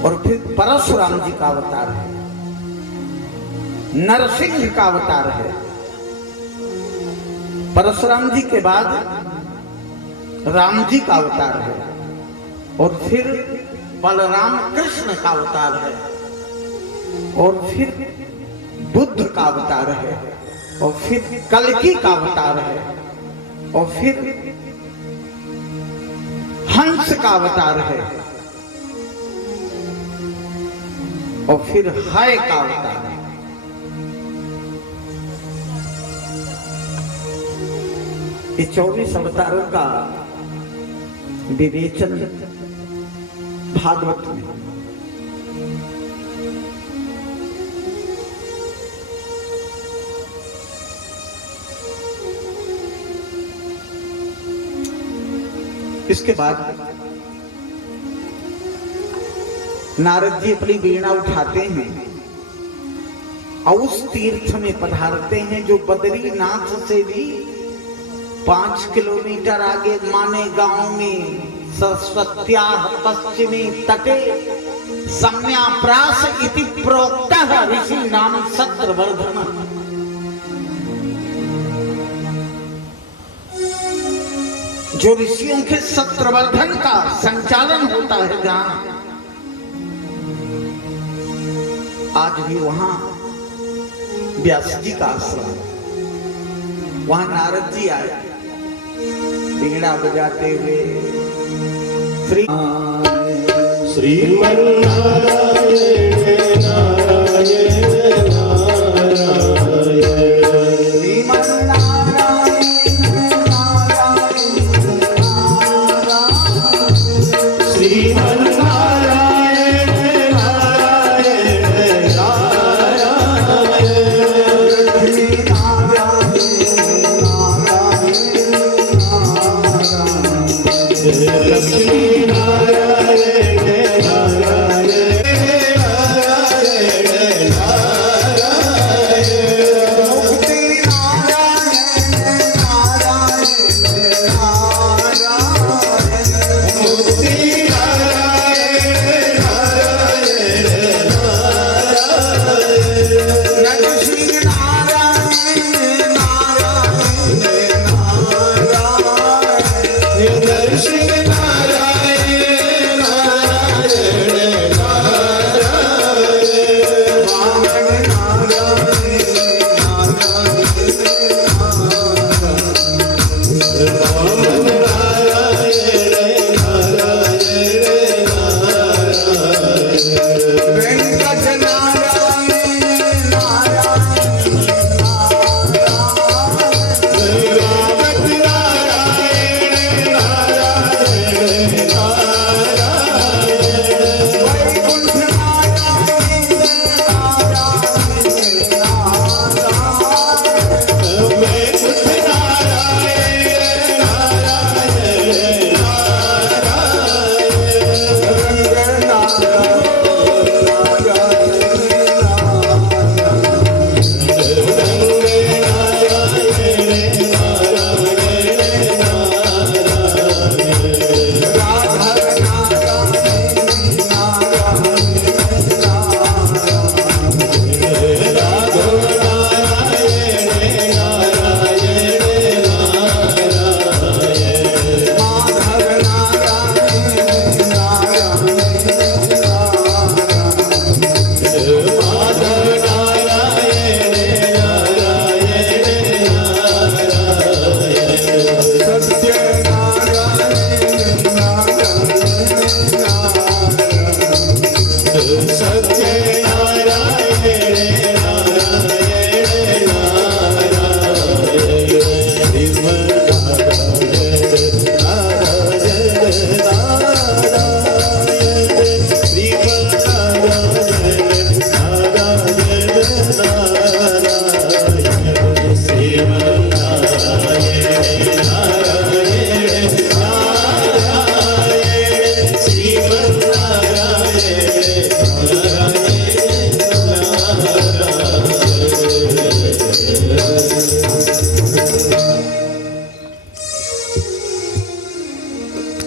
और फिर परशुराम जी का अवतार है। नरसिंह का अवतार है। परशुराम जी के बाद राम जी का अवतार है। और फिर बलराम कृष्ण का अवतार है। और फिर बुद्ध का अवतार है। और फिर कल्कि का अवतार है। और फिर हंस का अवतार है। और फिर हाय का अवतार है। ये 24 अवतारों का विवेचन भागवत में। इसके बाद नारद जी अपनी वीणा उठाते हैं और उस तीर्थ में पधारते हैं जो बद्रीनाथ से भी 5 किलोमीटर आगे माने गांव में सरस्वत्या पश्चिमी तटे सम्याप्रास इति प्रोक्तः ऋषि नाम सत्रवर्धन। जो ऋषियों के सत्रवर्धन का संचालन होता है जहां, आज भी वहां व्यास जी का आश्रम, वहां नारद जी आए बीड़ा बजाते हुए श्री श्रीमन्नारायण नारायण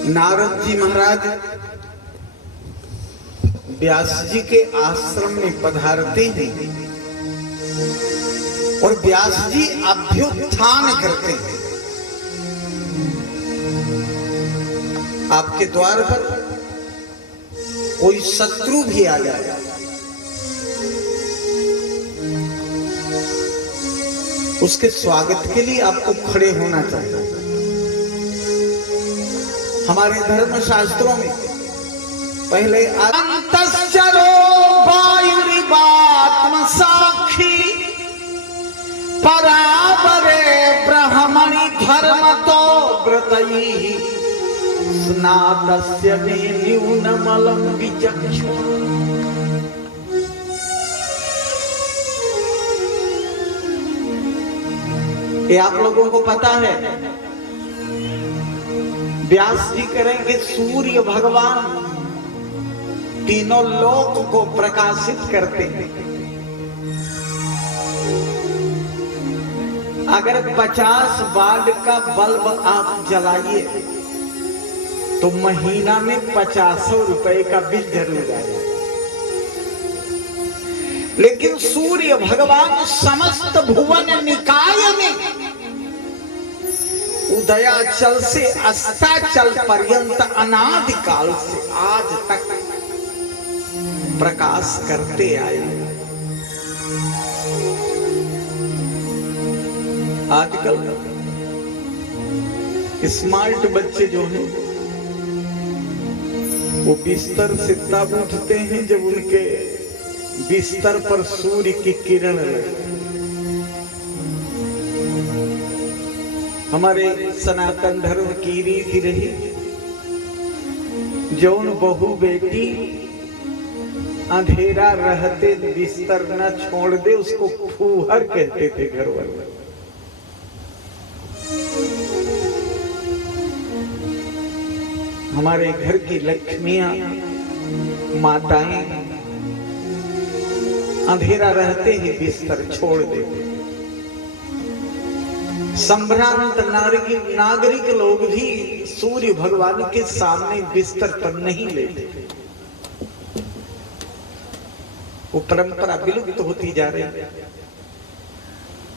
नारद जी महाराज व्यास जी के आश्रम में पधारते हैं और व्यास जी अभ्युत्थान करते हैं। आपके द्वार पर कोई शत्रु भी आ जाए, उसके स्वागत के लिए आपको खड़े होना चाहिए। हमारे धर्म शास्त्रों में पहले अंतश्चरो वायुरिवात्म साक्षी परावरे ब्रह्मणि धर्मतो व्रतैः स्नातस्य मे न्यूनमलं विचक्षु। ये आप लोगों को पता है, व्यास जी करेंगे सूर्य भगवान तीनों लोक को प्रकाशित करते हैं। अगर 50 वाट का बल्ब आप जलाइए तो महीना में 500 रुपए का बिल जरूर आएगा। लेकिन सूर्य भगवान समस्त भुवन निकाय में उदयाचल से अस्ताचल पर्यंत अनादि काल से आज तक प्रकाश करते आए। आजकल स्मार्ट बच्चे जो हैं वो बिस्तर से तब उठते हैं जब उनके बिस्तर पर सूर्य की किरण लगे। हमारे सनातन धर्म की रीति रही, जौन बहू बेटी अंधेरा रहते बिस्तर न छोड़ दे उसको फूहर कहते थे घर वाले। हमारे घर की लक्ष्मियां माताएं अंधेरा रहते ही बिस्तर छोड़ देते। संभ्रांत नागरिक लोग भी सूर्य भगवान के सामने बिस्तर पर नहीं लेते। वो परंपरा विलुप्त होती जा रही है।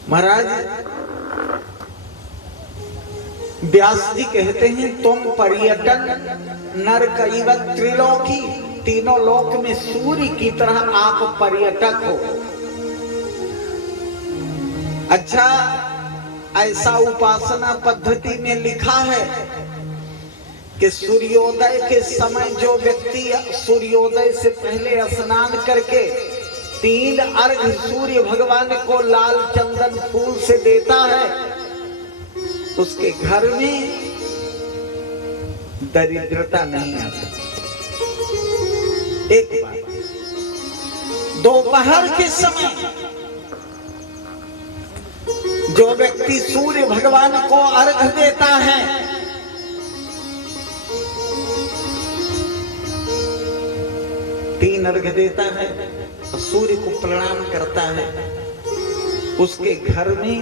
महाराज व्यास जी कहते हैं, तुम पर्यटन नरकैव त्रिलोकी, तीनों लोक में सूर्य की तरह आप पर्यटक हो। अच्छा, ऐसा उपासना पद्धति में लिखा है कि सूर्योदय के समय जो व्यक्ति सूर्योदय से पहले स्नान करके 3 अर्घ सूर्य भगवान को लाल चंदन फूल से देता है, उसके घर में दरिद्रता नहीं आती। एक बात, दोपहर के समय जो व्यक्ति सूर्य भगवान को अर्घ देता है, तीन अर्घ देता है और सूर्य को प्रणाम करता है, उसके घर में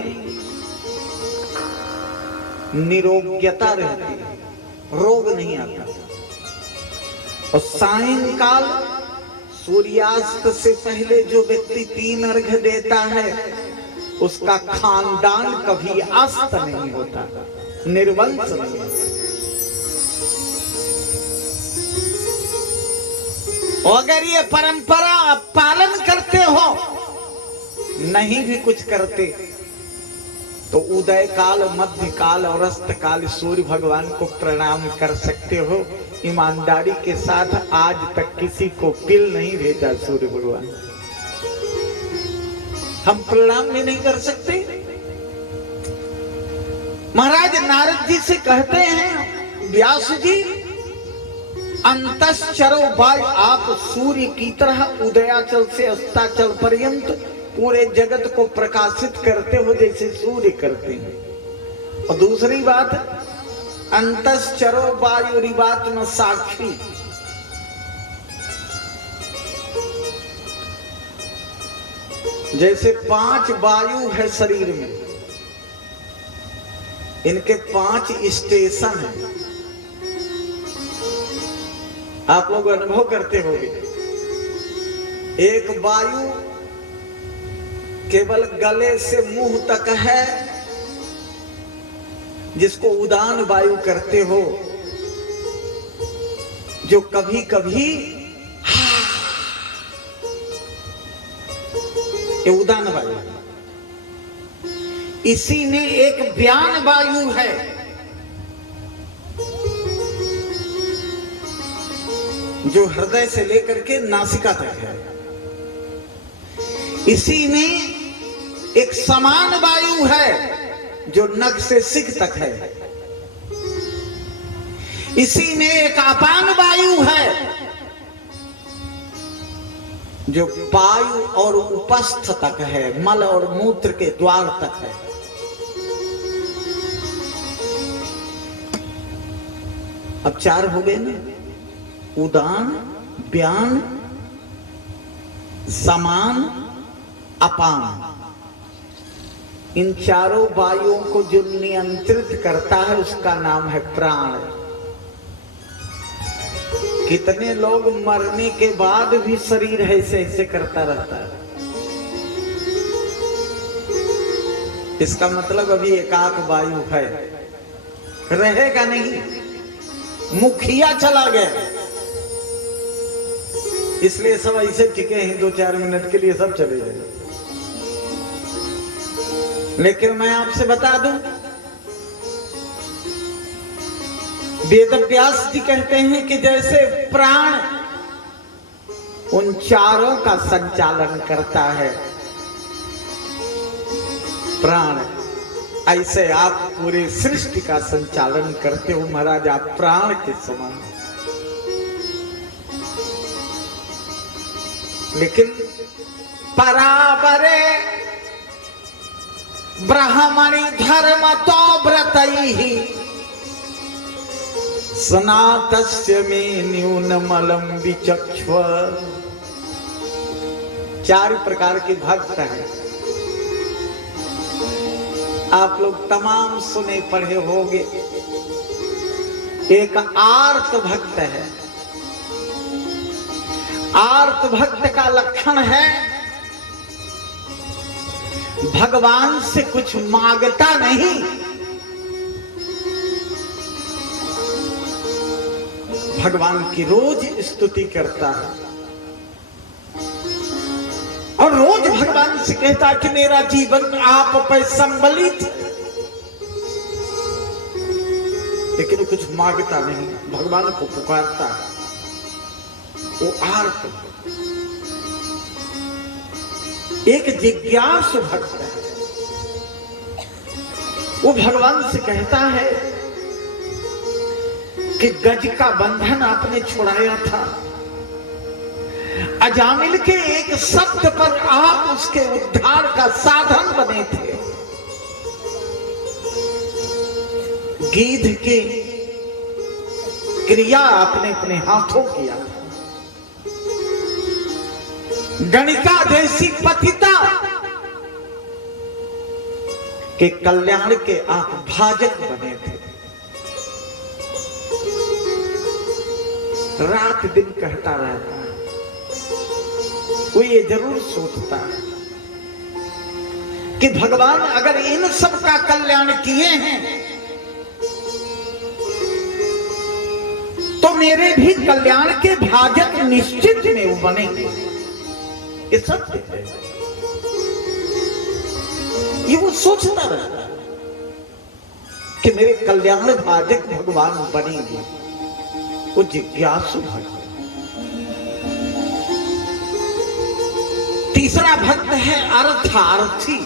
निरोग्यता रहती है, रोग नहीं आता। और सायंकाल सूर्यास्त से पहले जो व्यक्ति 3 अर्घ देता है उसका खानदान कभी अस्त नहीं होता, निर्वंश नहीं होता। अगर ये परंपरा आप पालन करते हो, नहीं भी कुछ करते, तो उदय काल, मध्य काल और अस्त काल सूर्य भगवान को प्रणाम कर सकते हो। ईमानदारी के साथ आज तक किसी को बिल नहीं भेजा सूर्य भगवान, हम प्रणाम भी नहीं कर सकते। महाराज नारद जी से कहते हैं, व्यास जी अंतश्चरो वाय, आप सूर्य की तरह उदयाचल से अस्ताचल पर्यंत पूरे जगत को प्रकाशित करते हो जैसे सूर्य करते हैं। और दूसरी बात, अंतश्चरो वायुरिवात्म साक्षी, जैसे 5 वायु है शरीर में, इनके 5 स्टेशन हैं। आप लोग अनुभव करते होंगे, एक वायु केवल गले से मुंह तक है, जिसको उदान वायु करते हो, जो कभी कभी ये उदान वायु। इसी में एक व्यान वायु है, जो हृदय से लेकर के नासिका तक है। इसी में एक समान वायु है, जो नख से सिख तक है। इसी में एक अपान वायु है, जो पायु और उपस्थ तक है, मल और मूत्र के द्वार तक है। अब 4 हो गए ना, उदान, व्यान, समान, अपान, इन चारों वायुओं को जो नियंत्रित करता है उसका नाम है प्राण। कितने लोग मरने के बाद भी शरीर ऐसे ऐसे करता रहता है। इसका मतलब अभी एकाक वायु है, रहेगा नहीं, मुखिया चला गया। इसलिए सब ऐसे टिके हैं, 2-4 मिनट के लिए सब चले जाए। लेकिन मैं आपसे बता दूं, वेद व्यास जी कहते हैं कि जैसे प्राण उन चारों का संचालन करता है, प्राण, ऐसे आप पूरे सृष्टि का संचालन करते हो महाराज, आप प्राण के समान। लेकिन परावरे ब्राह्मणी धर्म तो व्रतैहि सनातस्य में न्यूनमलम विचक्ष्व। 4 प्रकार के भक्त हैं, आप लोग तमाम सुने पढ़े होंगे। एक आर्त भक्त है। आर्त भक्त का लक्षण है भगवान से कुछ मांगता नहीं, भगवान की रोज स्तुति करता है और रोज भगवान से कहता कि मेरा जीवन आप पे संबलित, लेकिन कुछ मांगता नहीं, भगवान को पुकारता है। वो आर्त, एक जिज्ञासु भक्त है। वो भगवान से कहता है कि गज का बंधन आपने छुड़ाया था, अजामिल के एक शब्द पर आप उसके उद्धार का साधन बने थे। गीध की क्रिया आपने अपने हाथों किया था। गणिका जैसी पतिता के कल्याण के आप भाजक बने थे। रात दिन कहता रहता है, वो ये जरूर सोचता है कि भगवान अगर इन सब का कल्याण किए हैं तो मेरे भी कल्याण के भाजक निश्चित में वो बनेंगे। ये सत्य है, ये वो सोचता रहता है कि मेरे कल्याण भाजक भगवान बनेंगे। वो जिज्ञासु भक्त। तीसरा भक्त है अर्थार्थी।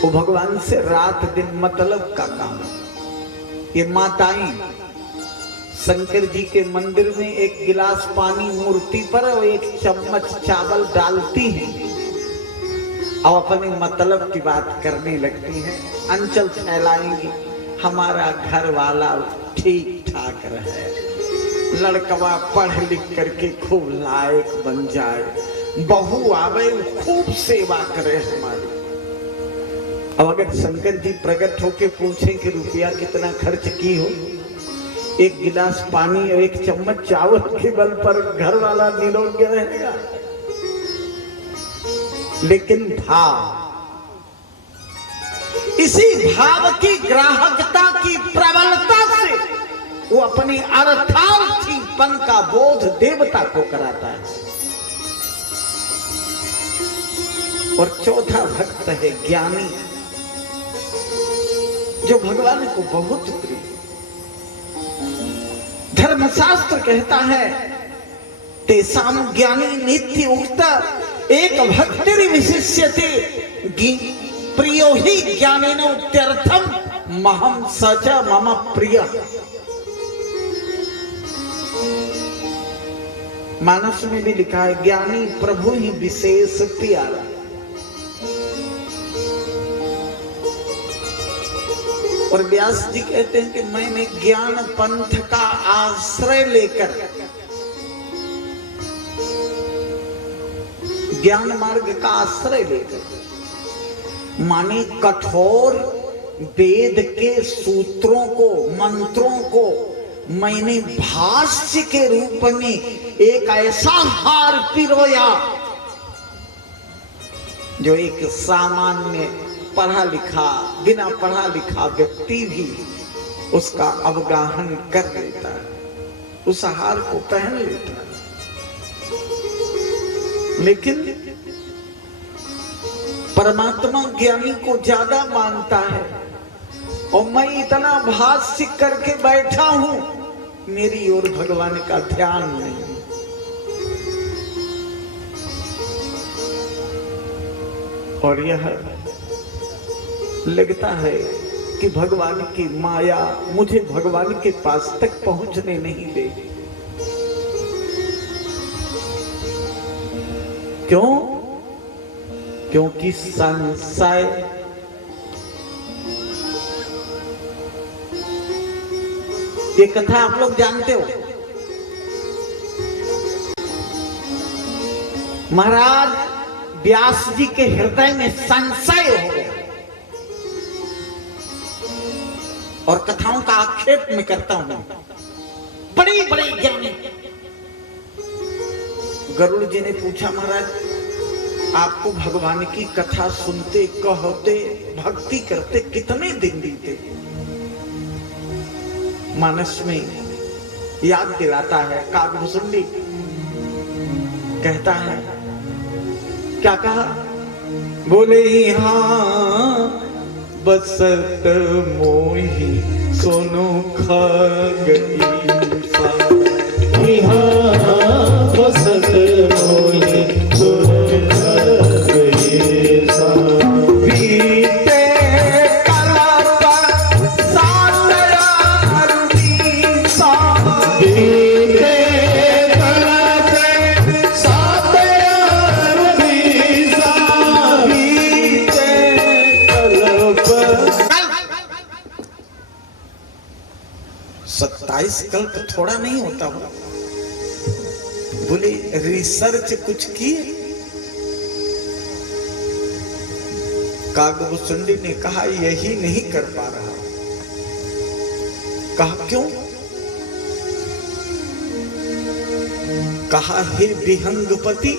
वो भगवान से रात दिन मतलब का काम। ये माताएं शंकर जी के मंदिर में एक गिलास पानी मूर्ति पर और 1 चम्मच चावल डालती हैं और अपने मतलब की बात करने लगती हैं। अंचल फैलाएंगी, हमारा घर वाला ठीक ठाक रहे, लड़कवा पढ़ लिख करके खूब लायक बन जाए, बहू आवे खूब सेवा करे हमारी। अब अगर शंकर जी प्रकट होके पूछें कि रुपया कितना खर्च की हो, 1 गिलास पानी और 1 चम्मच चावल के बल पर घर वाला निरोग रहेगा। लेकिन भाव, इसी भाव की ग्राहकता की प्रबलता से वो अपने अर्थार्थीपन का बोध देवता को कराता है। और चौथा भक्त है ज्ञानी, जो भगवान को बहुत प्रिय। धर्मशास्त्र कहता है तेसाम ज्ञानी नित्य उक्ता एक भक्ति विशिष्यते प्रियो ही ज्ञानेन उक्त्यर्थम महम सच मम प्रिय। मानस में भी लिखा है ज्ञानी प्रभु ही विशेष प्यारा। और व्यास जी कहते हैं कि मैंने ज्ञान पंथ का आश्रय लेकर, ज्ञान मार्ग का आश्रय लेकर, माने कठोर वेद के सूत्रों को, मंत्रों को मैंने भाष्य के रूप में एक ऐसा हार पिरोया जो एक सामान्य पढ़ा लिखा, बिना पढ़ा लिखा व्यक्ति भी उसका अवगाहन कर लेता है, उस हार को पहन लेता है। लेकिन परमात्मा ज्ञानी को ज्यादा मानता है, और मैं इतना भाष्य करके बैठा हूं, मेरी ओर भगवान का ध्यान नहीं। और यह लगता है कि भगवान की माया मुझे भगवान के पास तक पहुंचने नहीं दे। क्यों? क्योंकि संशय, ये कथा आप लोग जानते हो। महाराज व्यास जी के हृदय में संशय हो गया, और कथाओं का आक्षेप में करता हूं, बड़े बड़े ज्ञानी। गरुड़ जी ने पूछा, महाराज आपको भगवान की कथा सुनते, कहते, भक्ति करते कितने दिन बीते? मानस में याद दिलाता है कागभूषुंडी, कहता है, क्या कहा? बोले हाँ बसत मोही सोनो खा गई बसत मोही सोनो खा गई बीते कला कल्प थोड़ा नहीं होता हो। बोले रिसर्च कुछ किए? कागभूषुंडी ने कहा यही नहीं कर पा रहा। कहा क्यों? कहा हे विहंगपति,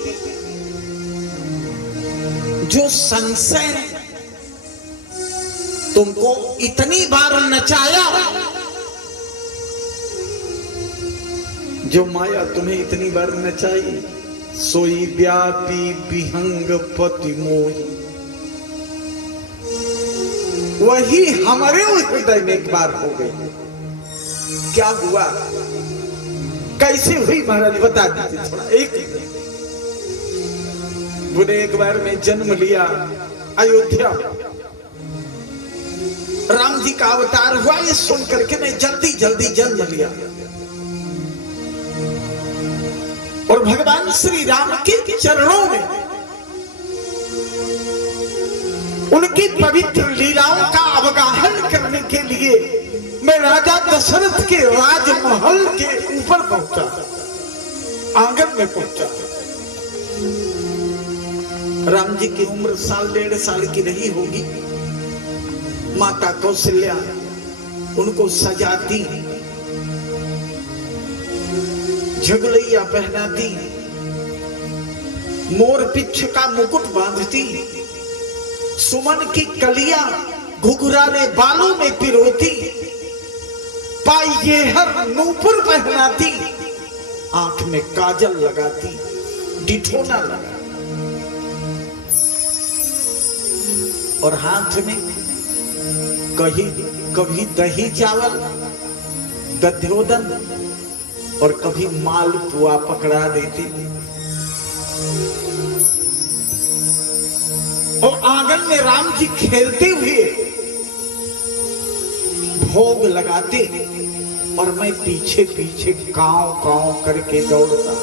जो संशय तुमको इतनी बार नचाया, जो माया तुम्हें इतनी बार नचाई, सोई व्यापी विहंगपति मोही, वही हमारे हृदय में एक बार हो गई। क्या हुआ, कैसे हुई महाराज बता दीजिए थोड़ा। एक बोले एक बार में जन्म लिया अयोध्या, राम जी का अवतार हुआ, ये सुन करके मैं जल्दी जल्दी जन्म लिया और भगवान श्री राम के चरणों में उनकी पवित्र लीलाओं का अवगाहन करने के लिए मैं राजा दशरथ के राजमहल के ऊपर पहुंचा, आंगन में पहुंचा। राम जी की उम्र 1.5 साल की रही होगी। माता कौशल्या उनको सजाती, झगलैया पहनाती, मोर पिच्छ का मुकुट बांधती, सुमन की कलियां घुघराले बालों में पिरोती, पाये हर नूपुर पहनाती, आंख में काजल लगाती, डिठोना लगा और हाथ में कभी दही चावल दध्योदन और कभी मालपुआ पकड़ा देती और आंगन में राम जी खेलते हुए भोग लगाते और मैं पीछे पीछे कांव कांव करके दौड़ता।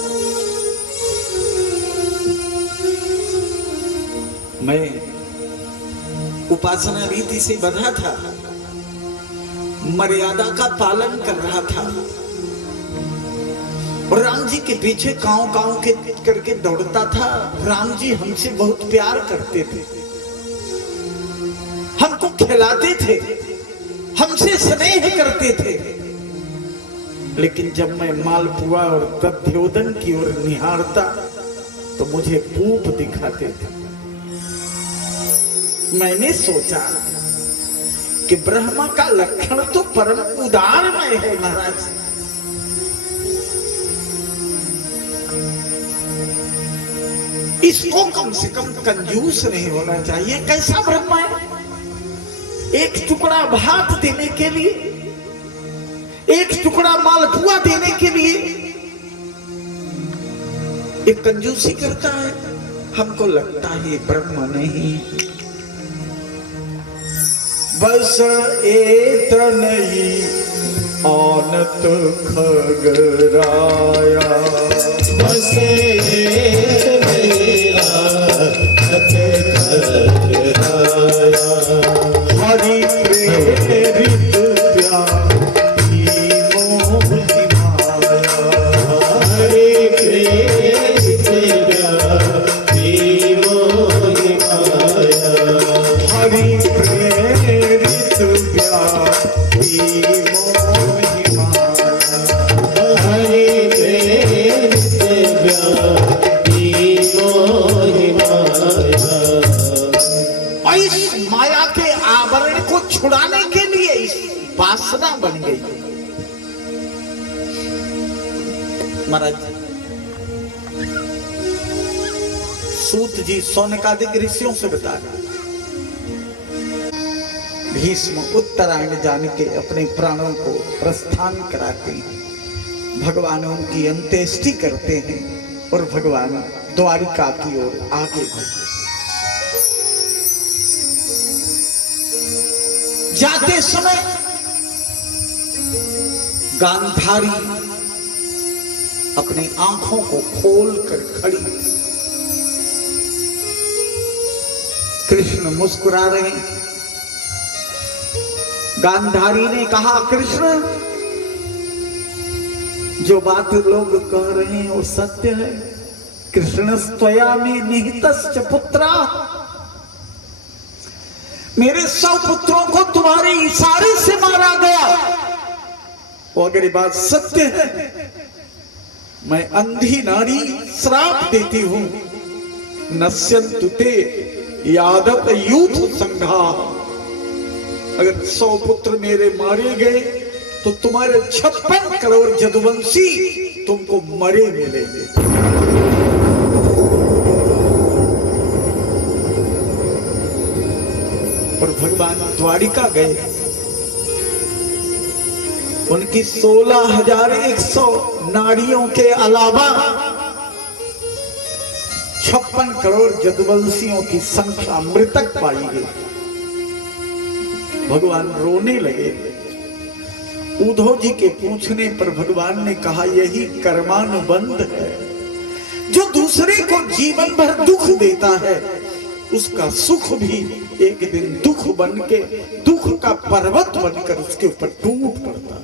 मैं उपासना रीति से बंधा था, मर्यादा का पालन कर रहा था और राम जी के पीछे कांव कांव के करके दौड़ता था। राम जी हमसे बहुत प्यार करते थे, हमको खिलाते थे, हमसे स्नेह करते थे। लेकिन जब मैं मालपुआ और दध्योदन की ओर निहारता तो मुझे पूप दिखाते थे। मैंने सोचा कि ब्रह्मा का लक्षण तो परम उदारमय है महाराज। इसको कम से कम कंजूस नहीं होना चाहिए। कैसा ब्रह्मा है, एक टुकड़ा भात देने के लिए, एक टुकड़ा मालपुआ देने के लिए एक कंजूसी करता है। हमको लगता है ब्रह्म नहीं, बस एत नहीं आनत खगराया, बस एत नहीं आनत खगराया। हरि प्रेरित प्यारी मोहि माया, हरि प्रेरित प्यारी मोहि माया, हरि प्रेरित प्यारी मोहि माया। हरि प्रेरित प्यारी मोहि माया। और इस माया के आवरण को छुड़ाने के लिए इस वासना बन गई। महाराज सूत जी सौनकादिक ऋषियों से बता रहे, भीष्म उत्तरायण जान के अपने प्राणों को प्रस्थान कराते हैं। भगवान उनकी अंत्येष्टि करते हैं और भगवान द्वारिका की ओर आगे बढ़ते। जाते समय गांधारी अपनी आंखों को खोलकर खड़ी, कृष्ण मुस्कुरा रहे हैं। गांधारी ने कहा, कृष्ण जो बात लोग कह रहे हैं वो सत्य है। कृष्णस्त्वया में निहितश्च पुत्रा, मेरे 100 पुत्रों को तुम्हारे इशारे से मारा गया। वो अगर ये बात सत्य है, मैं अंधी नारी श्राप देती हूं, नश्यन्तु ते यादव यूथ संघा। अगर 100 पुत्र मेरे मारे गए तो तुम्हारे 56 करोड़ यदुवंशी तुमको मरे मिलेंगे। और भगवान द्वारिका गए, उनकी 16,100 नारियों के अलावा 56 करोड़ यदुवंशियों की संख्या मृतक पाई गई। भगवान रोने लगे। उद्धव जी के पूछने पर भगवान ने कहा, यही कर्मानुबंध है। जो दूसरे को जीवन भर दुख देता है उसका सुख भी एक दिन दुख बन के, दुख का पर्वत बनकर उसके ऊपर टूट पड़ता है।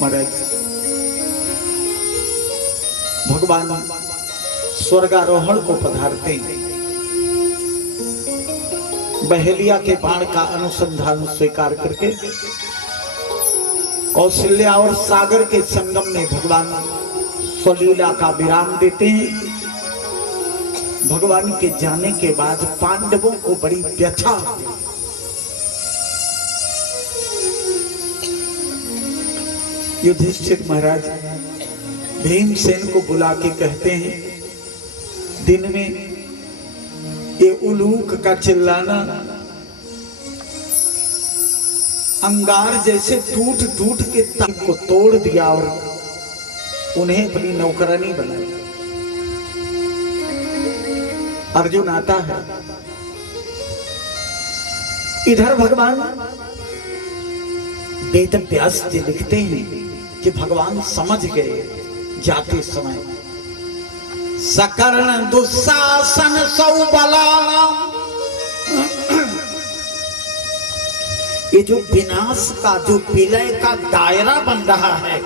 महाराज भगवान स्वर्गारोहण को पधारते हैं। बहेलिया के बाण का अनुसंधान स्वीकार करके कौशल्या और सागर के संगम में भगवान स्वलीला का विराम देते हैं। भगवान के जाने के बाद पांडवों को बड़ी व्यथा। युधिष्ठिर महाराज भीमसेन को बुला के कहते हैं, दिन में ये उलूक का चिल्लाना अंगार जैसे टूट टूट के तन को तोड़ दिया और उन्हें अपनी नौकरानी बनाया। अर्जुन आता है, इधर भगवान वेद व्यास जी लिखते हैं कि भगवान समझ गए जाते समय, सकर्ण दुस्साहसन सौ बलानाम ये जो विनाश का, जो विलय का दायरा बन रहा है,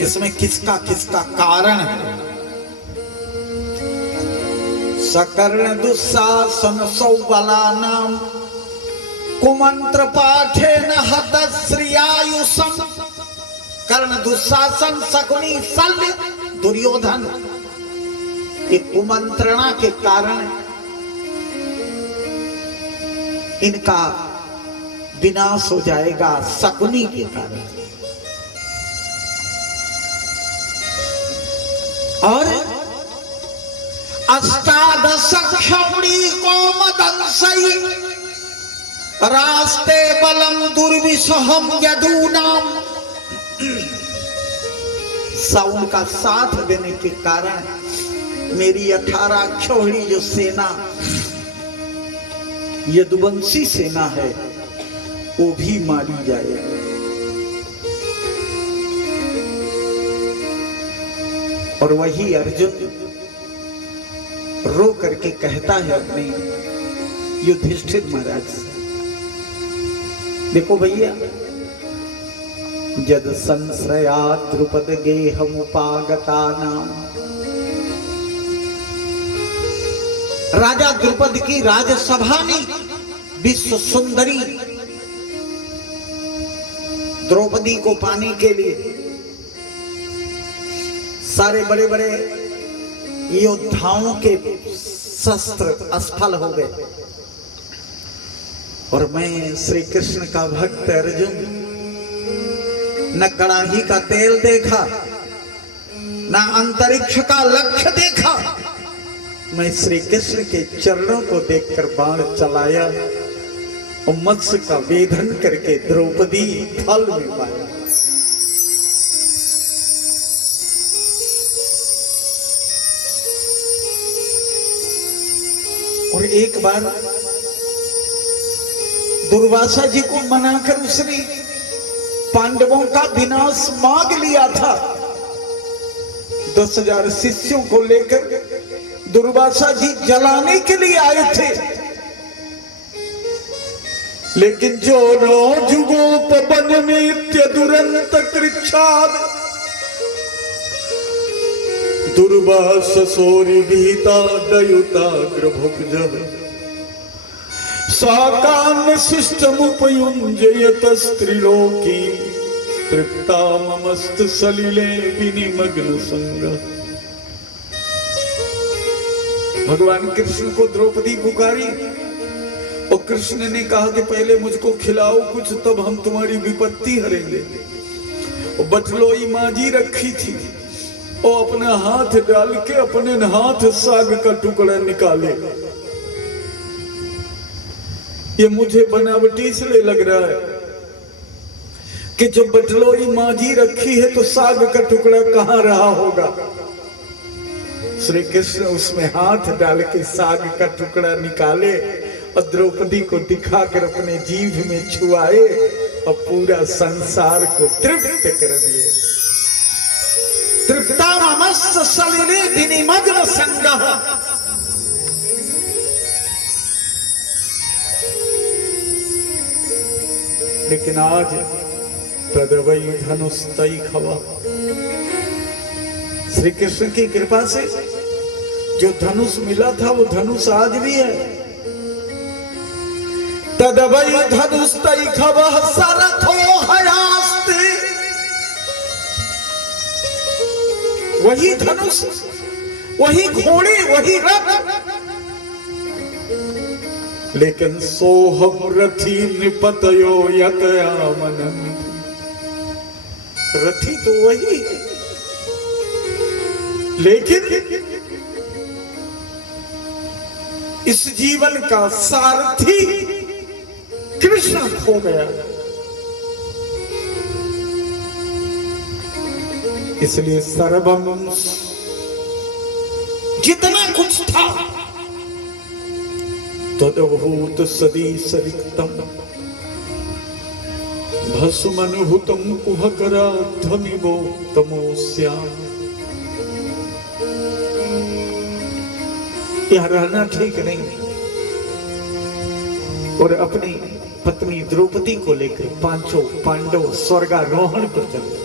इसमें किसका किसका कारण है? सकर्ण दुस्साहसन सौबलानाम कुमंत्र पाठे न हतश्रियायुषम। कर्ण, दुशासन, शकुनी, शल्य, दुर्योधन, ये कुमंत्रणा के कारण इनका विनाश हो जाएगा, शकुनी के कारण। और अष्टादश क्षौणी कोमदंसई रास्ते बलम दुर्विषहम यदूनाम। साउंड का साथ देने के कारण मेरी 18 क्षौणी जो सेना, यदुवंशी सेना है, वो भी मारी जाएगी। और वही अर्जुन रो करके कहता है अपने युधिष्ठिर महाराज से, देखो भैया, जद संश्रया द्रुपद गेहम उपागता नाम। राजा द्रुपद की राजसभा में विश्व सुंदरी द्रौपदी को पाने के लिए सारे बड़े बड़े योद्धाओं के शस्त्र असफल हो गए, और मैं श्री कृष्ण का भक्त अर्जुन न कड़ाही का तेल देखा, न अंतरिक्ष का लक्ष्य देखा, मैं श्री कृष्ण के चरणों को देखकर बाण चलाया और मत्स्य का वेधन करके द्रौपदी थल में पाया। और एक बार दुर्वासा जी को मनाकर उसने पांडवों का विनाश मांग लिया था। 10,000 शिष्यों को लेकर दुर्वासा जी जलाने के लिए आए थे, लेकिन जो रोजुगोपवन में दुरंत कृच्छाद दुर्वाससोरि भीता दयुताग्रभुज साकान्न शिष्टमुपयुञ्जयत स्त्रीलोकी तृप्ता ममस्त सलिले विनिमग्न संग। भगवान कृष्ण को द्रौपदी पुकारी और कृष्ण ने कहा कि पहले मुझको खिलाओ कुछ, तब हम तुम्हारी विपत्ति हरेंगे। और बटलोई माजी रखी थी, और अपना हाथ डाल के अपने हाथ साग का टुकड़ा निकाले। ये मुझे बनावटी इसलिए लग रहा है कि जब बटलोई माजी रखी है तो साग का टुकड़ा कहां रहा होगा। श्री कृष्ण उसमें हाथ डाल के साग का टुकड़ा निकाले और द्रौपदी को दिखाकर अपने जीभ में छुआए और पूरा संसार को तृप्त कर दिए। तृप्ता ममस्त सलिले विनिमग्न संगः। लेकिन आज तदवै धनुस्तै खवा, श्री कृष्ण की कृपा से जो धनुष मिला था वो धनुष आज भी है। तदवै धनुस्तै खवा सरथो हयास्ते, वही धनुष, वही घोड़े, वही रथ, लेकिन सोहम रथी निपतयो यतयामनन। रथी तो वही है, लेकिन इस जीवन का सारथी कृष्ण हो गया। इसलिए सर्वम, जितना कुछ था, तदभूत सदीश रिक्तम भस्मनुहुतम कुहकराध्वमिवो तमोस्याम। यह रहना ठीक नहीं। और अपनी पत्नी द्रौपदी को लेकर पांचों पांडव स्वर्गारोहण पर चले।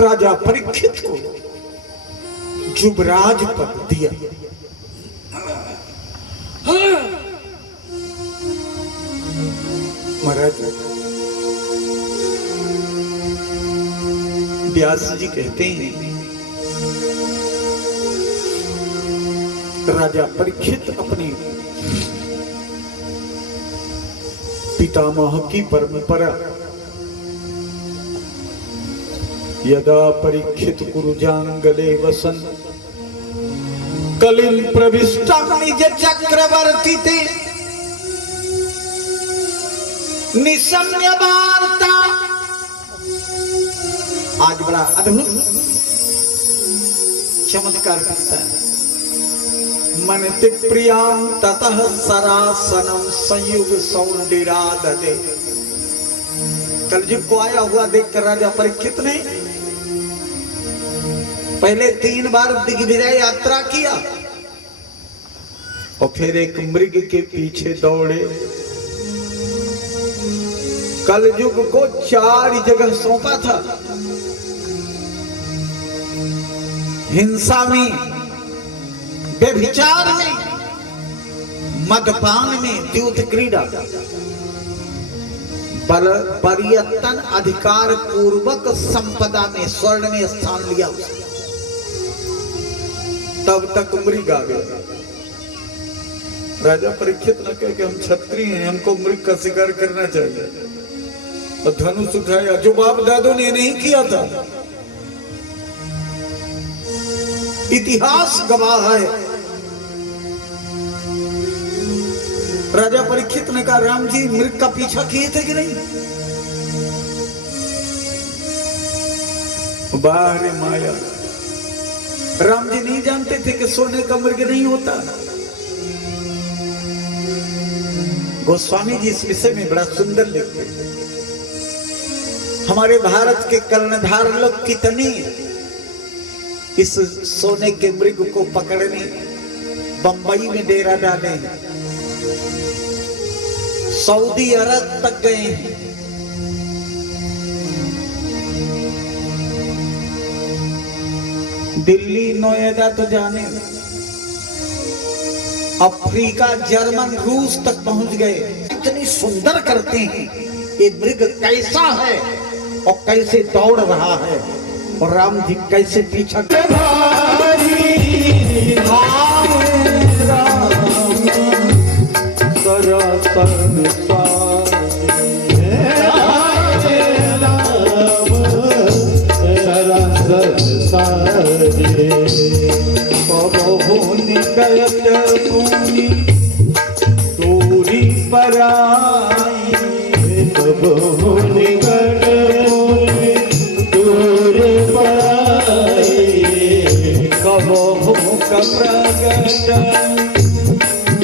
राजा परीक्षित को युवराज पद दिया। महाराज व्यास जी कहते हैं राजा परीक्षित अपने पितामह की परंपरा यदा परीक्षित कुरुजांगले वसन कलिल प्रविष्टा निज चक्रवर्ती थे निशम्य वार्ता। आज बड़ा अद्भुत चमत्कार करता है। मनति प्रियां ततः सरासनम संयुग सौंडिरा ददे। कलयुग को आया हुआ देखकर राजा परीक्षित ने पहले 3 बार दिग्विजय यात्रा किया और फिर एक मृग के पीछे दौड़े। कलयुग को 4 जगह सौंपा था। हिंसा में, व्यभिचार में, मदपान में, द्यूत क्रीड़ा, पर्यटन अधिकार पूर्वक संपदा में, स्वर्ण में स्थान लिया उसने। तब तक मृग आ गया। राजा परीक्षित न कहे कि हम क्षत्रिय हैं, हमको मृग का शिकार करना चाहिए, और धनुष उठाया जो बाप दादों ने नहीं किया था। इतिहास गवाह है। राजा परीक्षित ने कहा राम जी मृग का पीछा किए थे कि नहीं? बाहर माया। राम जी नहीं जानते थे कि सोने का मृग नहीं होता। गोस्वामी जी इस विषय में बड़ा सुंदर लिखते हैं। हमारे भारत के कर्णधार लोग कितने इस सोने के मृग को पकड़ने बंबई में डेरा डाले, सऊदी अरब तक गए हैं। दिल्ली नोएडा तो जाने, अफ्रीका, जर्मन, रूस तक पहुंच गए। इतनी सुंदर करते हैं ये मृग कैसा है और कैसे दौड़ रहा है, और राम जी कैसे पीछा दूरी पर आई दूर पर कबहू प्रगट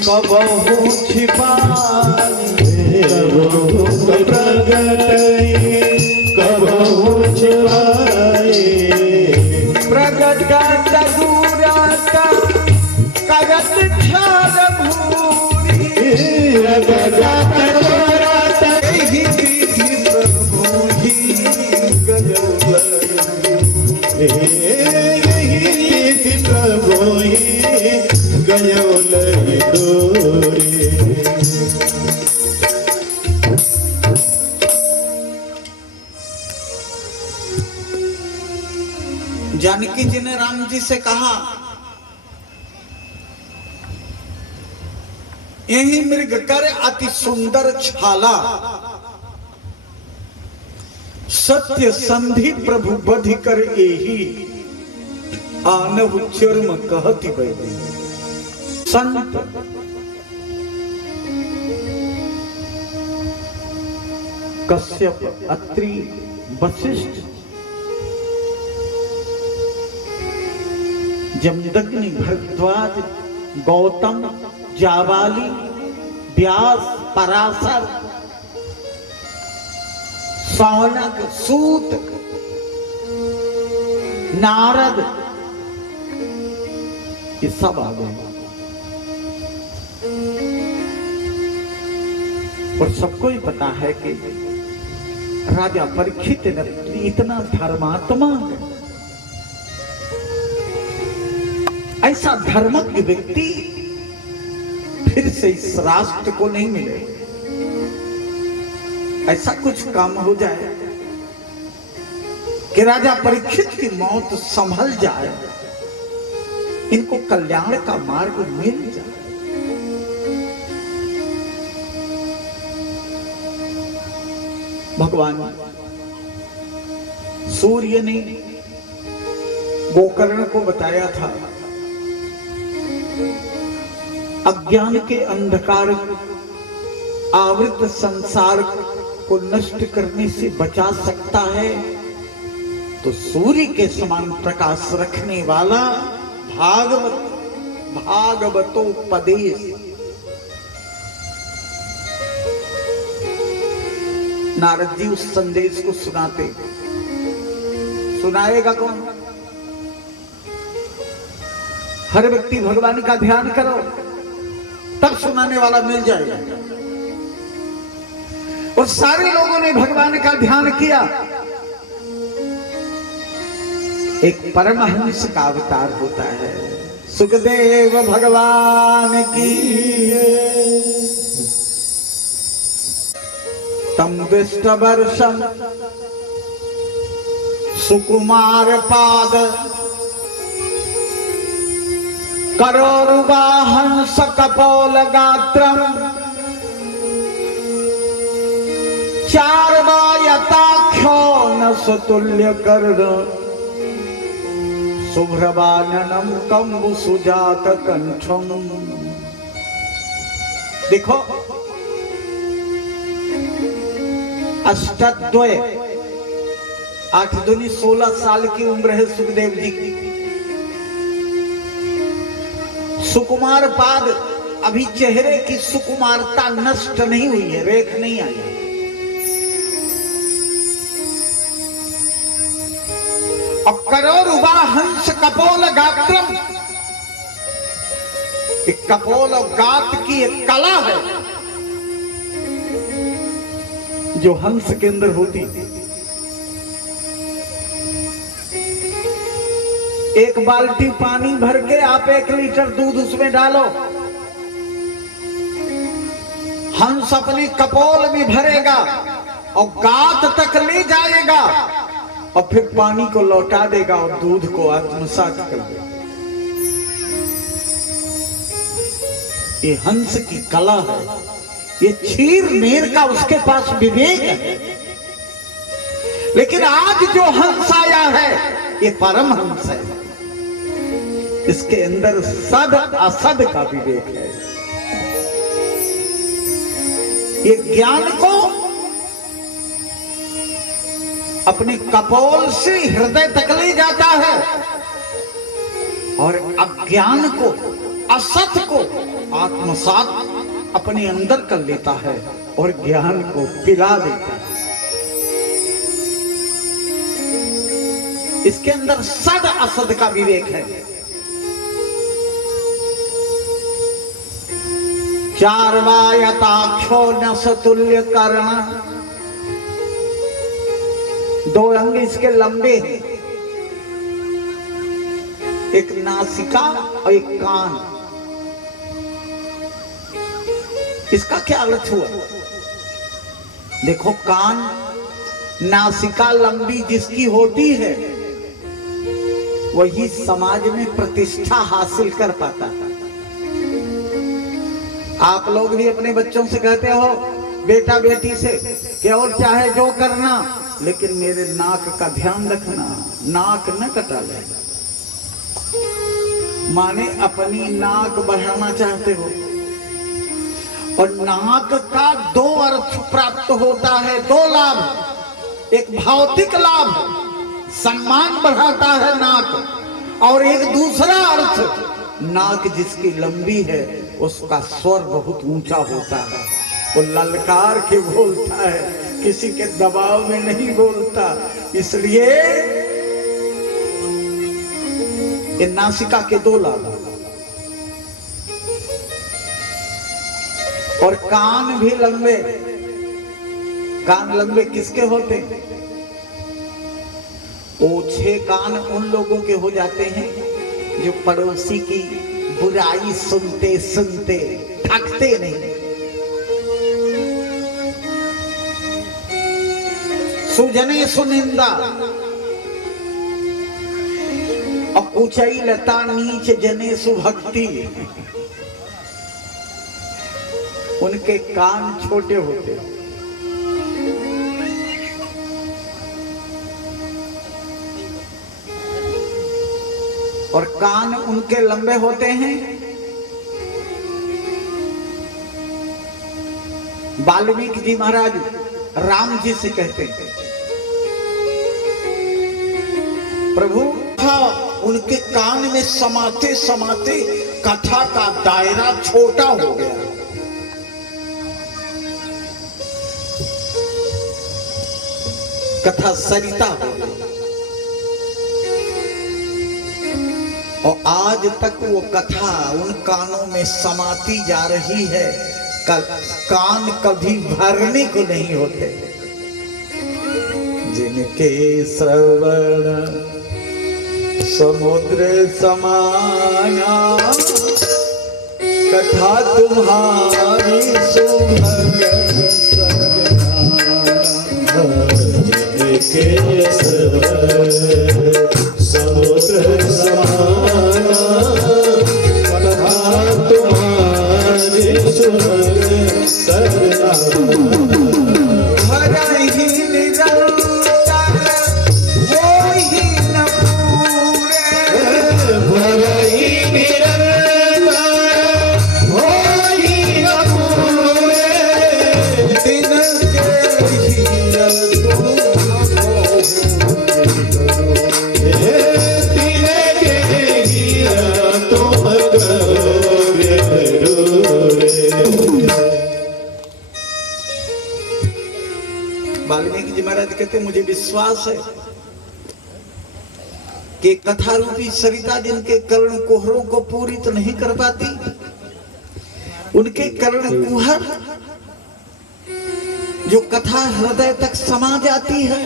कबहू छिपाई, प्रगट कबहू छिपाई, प्रगट का दूराता करत ठार भूरी, यही विधि प्रभु ही यही प्रभु गयोल दूरी। जानकी जी ने राम जी से कहा यही मृग कर अति सुंदर छाला, सत्य संधि प्रभु बधि कर एही, आनव चर्म कहति बैदे। संत कश्यप, अत्रि, वशिष्ठ, जमदग्नि, भरद्वाज, गौतम, जाबाली, व्यास, पराशर, सौनक, सूत, नारद, ये सब आ गए। और सबको ही पता है कि राजा परीक्षित इतना धर्मात्मा है, ऐसा धर्मज्ञ व्यक्ति फिर से इस राष्ट्र को नहीं मिले। ऐसा कुछ काम हो जाए कि राजा परीक्षित की मौत संभल जाए, इनको कल्याण का मार्ग मिल जाए। भगवान सूर्य ने गोकर्ण को बताया था, अज्ञान के अंधकार आवृत संसार को नष्ट करने से बचा सकता है तो सूर्य के समान प्रकाश रखने वाला भागवतोपदेश। नारद जी उस संदेश को सुनाते, सुनाएगा कौन? हर व्यक्ति भगवान का ध्यान करो तब सुनाने वाला मिल जाएगा। और सारे लोगों ने भगवान का ध्यान किया। एक परमहंस का अवतार होता है। सुखदेव भगवान की तम दुष्ट वर्षम सुकुमार पाद करोरुवाहन सकपोल गात्रम चार्वायताख्यो न सतुल्य कर्ण शुभ्रवाननम कंबु सुजात कंठम। देखो अष्टद्वय 8 दूनी 16 साल की उम्र है सुखदेव जी की। सुकुमार पाद, अभी चेहरे की सुकुमारता नष्ट नहीं हुई है, रेख नहीं आई है। और करोरुबा हंस कपोल गात्रम, एक कपोल और गात की एक कला है जो हंस के अंदर होती। एक बाल्टी पानी भर के आप 1 लीटर दूध उसमें डालो, हंस अपने कपोल में भरेगा और गात तक ले जाएगा और फिर पानी को लौटा देगा और दूध को आत्मसात कर देगा। ये हंस की कला है, ये क्षीर मेर का उसके पास विवेक है। लेकिन आज जो हंस आया है ये परम हंस है, इसके अंदर सद असद का विवेक है। ये ज्ञान को अपने कपोल से हृदय तक ले जाता है और अज्ञान को, असत को आत्मसात अपने अंदर कर लेता है और ज्ञान को पिला देता है। इसके अंदर सद असद का विवेक है। चार्वायताख्यो न सतुल्य कर्ण, 2 अंग इसके लंबे हैं, एक नासिका और एक कान। इसका क्या अर्थ हुआ? देखो, कान, नासिका लंबी जिसकी होती है वही समाज में प्रतिष्ठा हासिल कर पाता है। आप लोग भी अपने बच्चों से कहते हो, बेटा बेटी से, कि और चाहे जो करना लेकिन मेरे नाक का ध्यान रखना, नाक न कटा ले। माने अपनी नाक बढ़ाना चाहते हो। और नाक का 2 अर्थ प्राप्त होता है, 2 लाभ। एक भौतिक लाभ, सम्मान बढ़ाता है नाक, और एक दूसरा अर्थ, नाक जिसकी लंबी है उसका स्वर बहुत ऊंचा होता है, वो ललकार के बोलता है, किसी के दबाव में नहीं बोलता। इसलिए ये नासिका के 2 लाभ। और कान भी लंबे। कान लंबे किसके होते? ओछे कान उन लोगों के हो जाते हैं जो पड़ोसी की बुराई सुनते सुनते थकते नहीं। सुजने सुनिंदा और ऊंचाई लता नीच जने सुभक्ति। उनके कान छोटे होते। और कान उनके लंबे होते हैं। वाल्मीकि जी महाराज राम जी से कहते हैं, प्रभु उनके कान में समाते समाते कथा का दायरा छोटा हो गया। कथा सरिता हो गई और आज तक वो कथा उन कानों में समाती जा रही है। कान कभी भरने को नहीं होते। जिनके श्रवण समुद्र समाना, कथा तुम्हारी सुभग जिनके समुद्र समाना, कथा तुम्हारी सुभग सरना। भरा ही निरंतर हो ही न पूरे। भरा ही निरंतर हो ही न पूरे। दिन के हीरल तुम हो। दिन के हीरा तुम करोगे रे। वाल्मीकि जी महाराज कहते मुझे विश्वास है कि कथा रूपी सरिता जिनके कर्ण कुहरों को पूरी तो नहीं कर पाती, उनके कर्ण कुहर जो कथा हृदय तक समा जाती है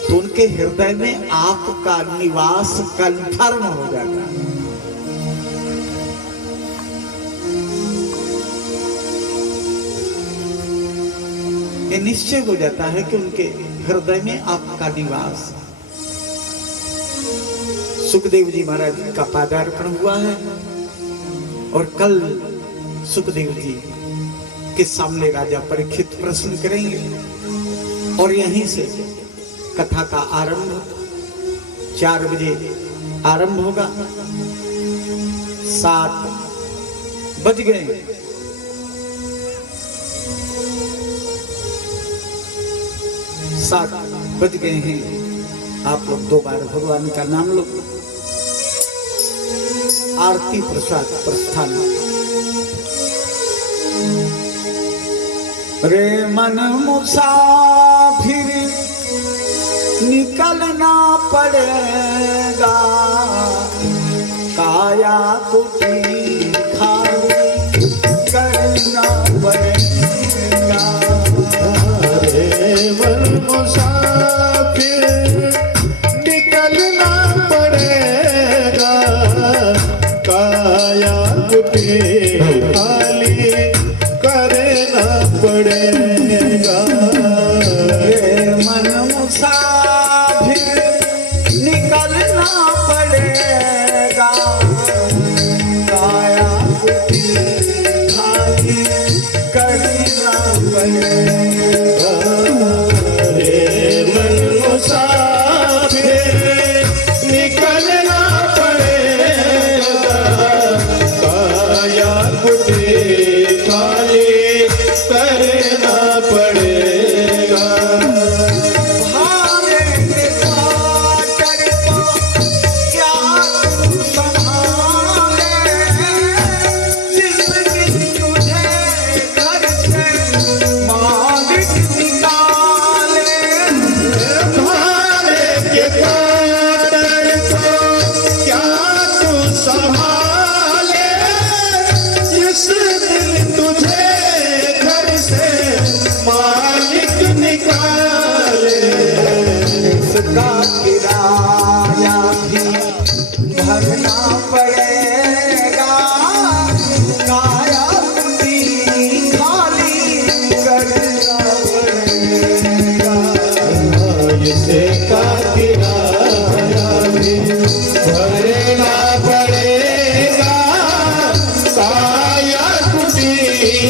तो उनके हृदय में आपका निवास कन्फर्म हो जाता है। ये निश्चय हो जाता है कि उनके हृदय में आपका निवास। सुखदेव जी महाराज का पादार्पण हुआ है और कल सुखदेव जी के सामने राजा परीक्षित प्रश्न करेंगे और यहीं से कथा का आरंभ 4 बजे आरंभ होगा। 7 बज गए। सात बज गए हैं। आप लोग 2 बार भगवान का नाम लो। आरती प्रसाद प्रस्थान। रे मन मुसाफिर निकलना पड़ेगा, काया कुटी खाली करना पड़ेगा। मन मुसाफिर निकलना पड़ेगा, काया कुटी खाली करना पड़ेगा। मन मुसाफिर निकलना पड़ेगा, काया कुटी खाली करना पड़ेगा। मुसाफिर निकलना पड़ेगा, काया कुटी खाली करना पड़ेगा। भावेंगे पाकर को क्या तू संभाले, जिस दिन तुझे घर से मार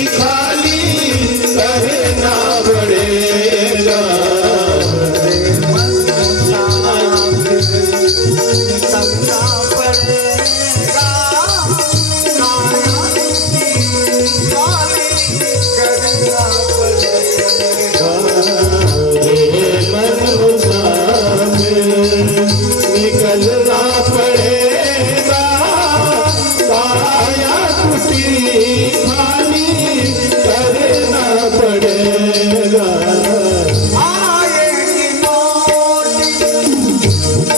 खाली करना पड़ेगा। निकलना पड़ेगा, काया कुटी खाली करना पड़ेगा। आएगी नोट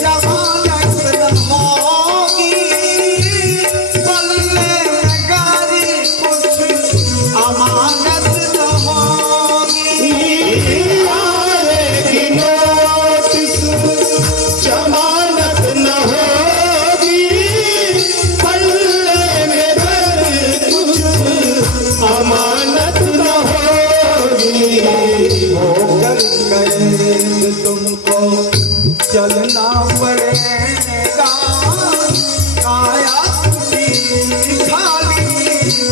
जमानत न होगी, पल्ले में गारी कुछ अमानत न होगी। आएगी नोटिस जमानत न होगी, पल्ले में घर कुछ अमानत न होगी। होकर कैद तुमको चलना पड़ेगा, काया कुटी खाली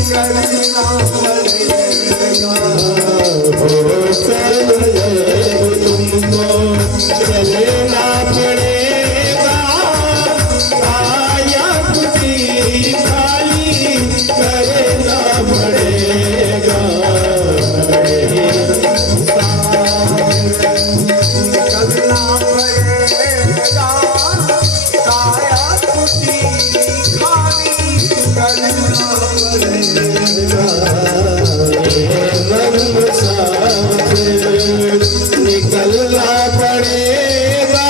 करना पड़ेगा। तुमको चलना पड़ेगा, काया कुटी खाली करना पड़ेगा। चलना पड़ेगा, काया कुटी खाली करना पड़ेगा। निकलना पड़ेगा,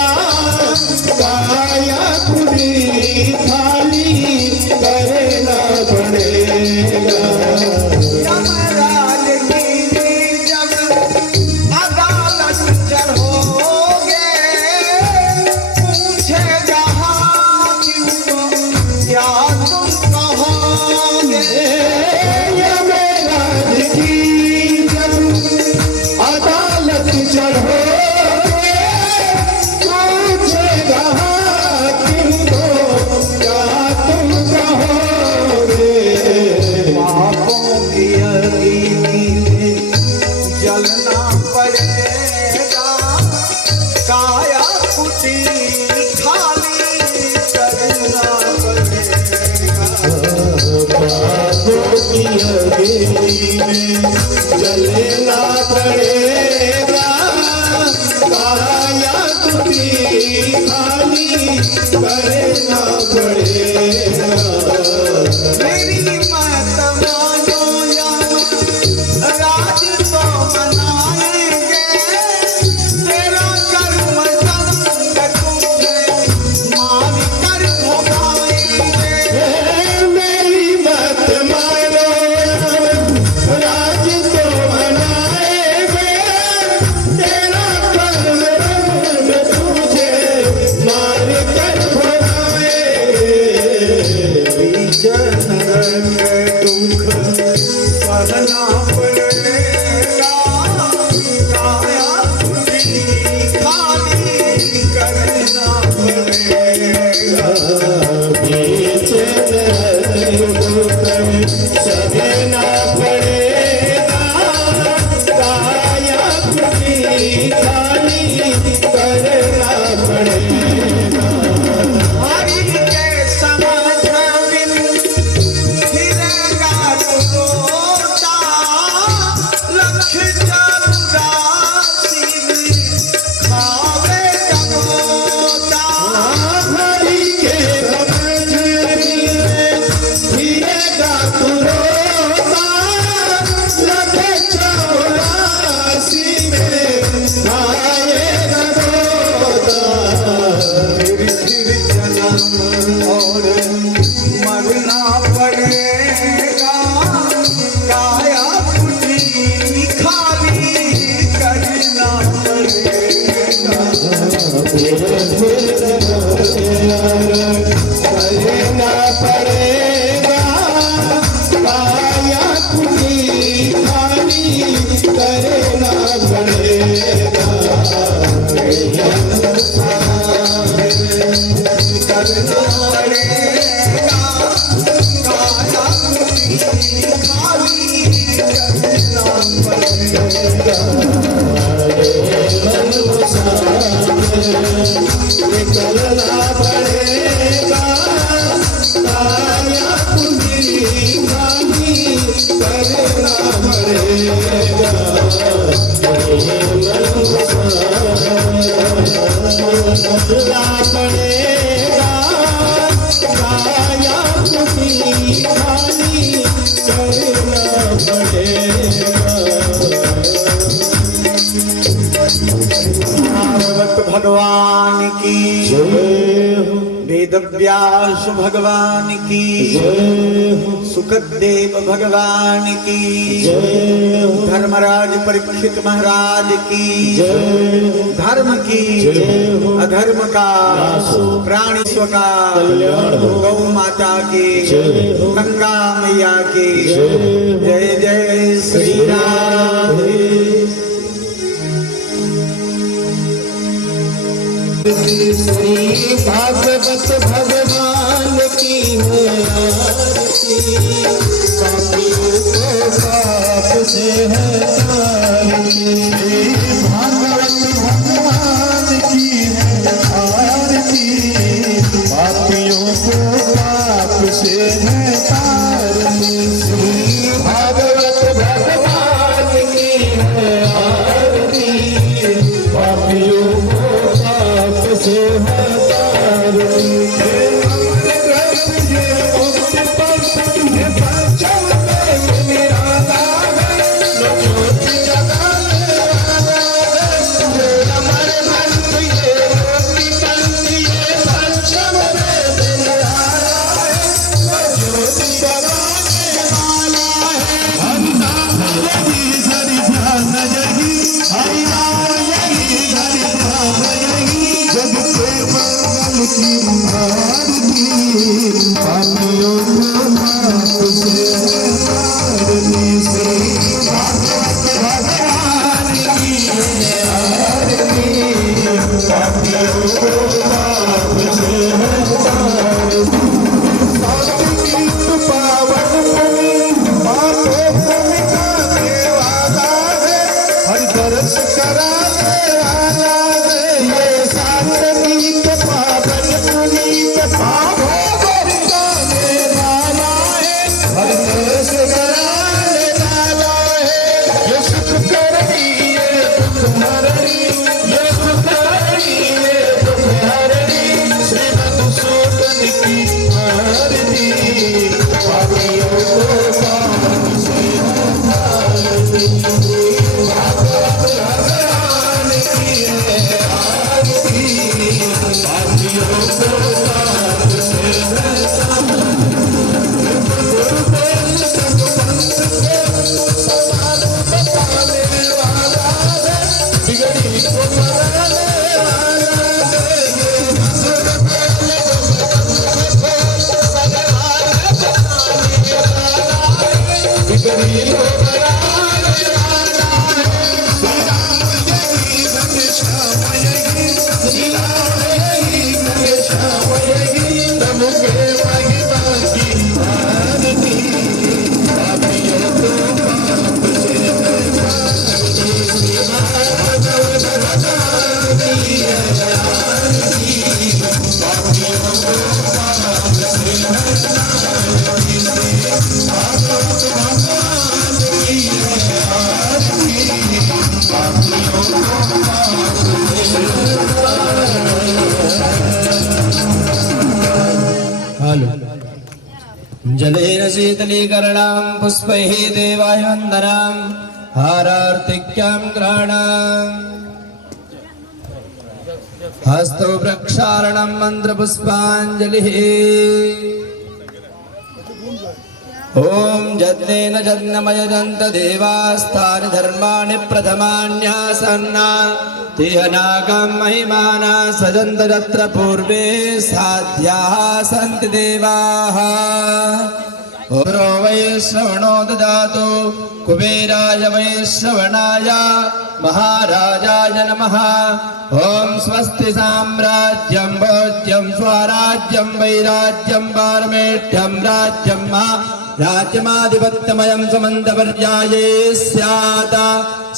काया कुटी खाली करना पड़ेगा। यमराज की जब अदालत चढ़ोगे, पूछेगा हाकिम को क्या तुम कहोगे। यमराज की जब अदालत चढ़ोगे, पूछेगा हाकिम को क्या तुम कहोगे। पापों की अगीती में जलना पड़ेगा, काया कुटी खाली करना पड़ेगा। बाबों की अगेती में जलना पड़ेगा, काया कुटी खाली करना पड़ेगा। मेरी मत मानो राज तो मनाएंगे, तेरा कर्म संग तुझे मार कर भोगाएंगे। मेरी मत मानो, राज तो मनाएंगे, तेरा कर्म रंग तुझे मार कर भगाएंगे। दुख सहना पड़ेगा, काया कुटी खाली करना पड़ेगा। सहना पड़ेगा, काया कुटी खाली करना पड़ेगा। हरि के समझ बिन फिरेगा तो लोटा, लक्ष्य करना पड़ेगा काया पूरी खानी करना पड़ेगा करना पड़ेगा काया पूरी खानी करना पड़ेगा। भागवत भगवान की वेद व्यास भगवान की सुखदेव भगवान की धर्मराज परीक्षित महाराज की धर्म की अधर्म का प्राणीस्व का गौ माता की गंगा मैया की जय जय श्री राम। श्री भागवत भगवान की है आरती पापियों को पाप से है तारती। श्री भागवत भगवान की है आरती पापियों को पाप से है तारती। श्री भागवत भगवान की है आरती पापियों से हतारती। जलेन शीतलीकरणां पुष्पैः देवाय वन्दनां हारार्तिक्यां ग्रहणाम् हस्तौ प्रक्षालनं मन्त्रपुष्पाञ्जलिः ॐ यज्ञेन यज्ञमयजन्त देवास्तानि धर्माणि प्रथमान्यासन्ना तिहनाकं महिमाना सजन्त यत्र पूर्वे साध्याः सन्ति देवाः। ओरो वै श्रवणो ददातु कुबेराय वै श्रवणाय महाराजाय नमः। ॐ स्वस्ति साम्राज्यं भोज्यं स्वराज्यं वैराज्यं पारमेष्ठ्यं राज्यं राज्यमाधिपत्यमयं समन्तपर्याये स्यात्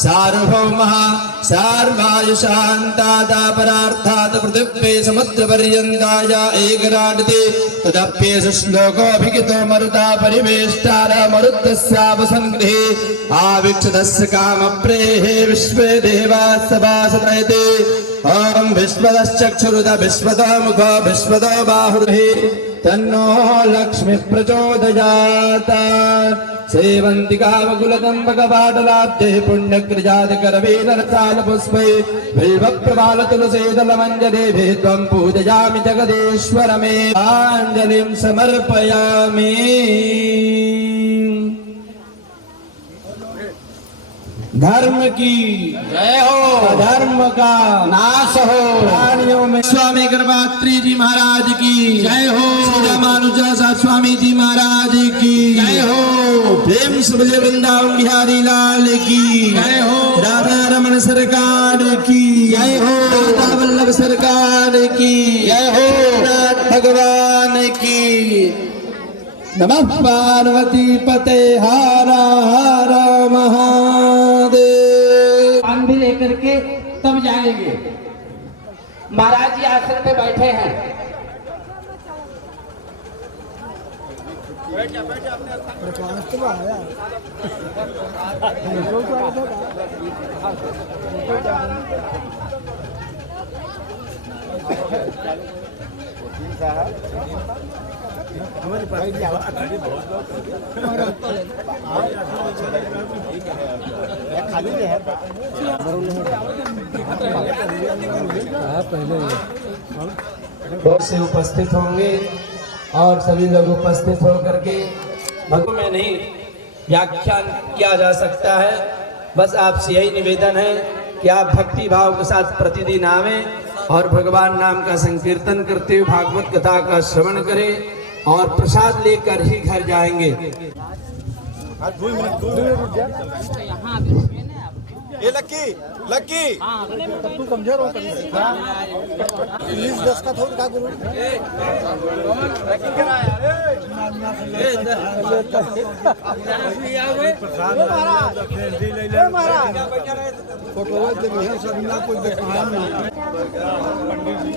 सार्वभौमः सर्वायुशान्तादापरार्थात् पृथिव्ये समुद्रपर्यन्ताय एकराडते तदप्येष श्लोकोऽभिहितो मरुता परिवेष्टार मरुत्तस्यावसङ्गृहे आविक्षतस्य कामप्रेः विश्वे देवाः सभासत्रयते ॐ विश्वतश्चक्षुरुत विश्वतो मुखो विश्वतो बाहुर्हि तन्नो लक्ष्मी प्रचोदयात् सेवन्तिकावकुलदम्बकपाटलाब्धे पुण्यक्रियादिकरवीरसालपुष्पै बिल्वप्रबालतुलसीदलमञ्जलेभे त्वं पूजयामि जगदीश्वर मे आञ्जलिं समर्पयामि। धर्म की जय हो, अधर्म का नाश हो, प्राणियों में स्वामी गर्भात्री जी महाराज की जय हो, रामानुजा स्वामी जी महाराज की जय हो, प्रेम से बोले वृंदावन बिहारी लाल की जय हो, राधा रमन सरकार की जय हो, राधा वल्लभ सरकार की जय हो, भगवान की। नमः पार्वती पते हारा हारा महादेव। पान भी लेकर के तब जाएंगे। महाराज जी आश्रम पे बैठे हैं। बहुत से उपस्थित होंगे और सभी लोग उपस्थित होकर के भगवान में नहीं व्याख्यान किया जा सकता है। बस आपसे यही निवेदन है कि आप भक्ति भाव के साथ प्रतिदिन आवें और भगवान नाम का संकीर्तन करते हुए भागवत कथा का श्रवण करें और प्रसाद लेकर ही घर जाएंगे। ये लक्की लक्की तू कमजोर हो प्लीज 10 का थोड़ा गुरु फोटो सब ना कुछ पंडित जी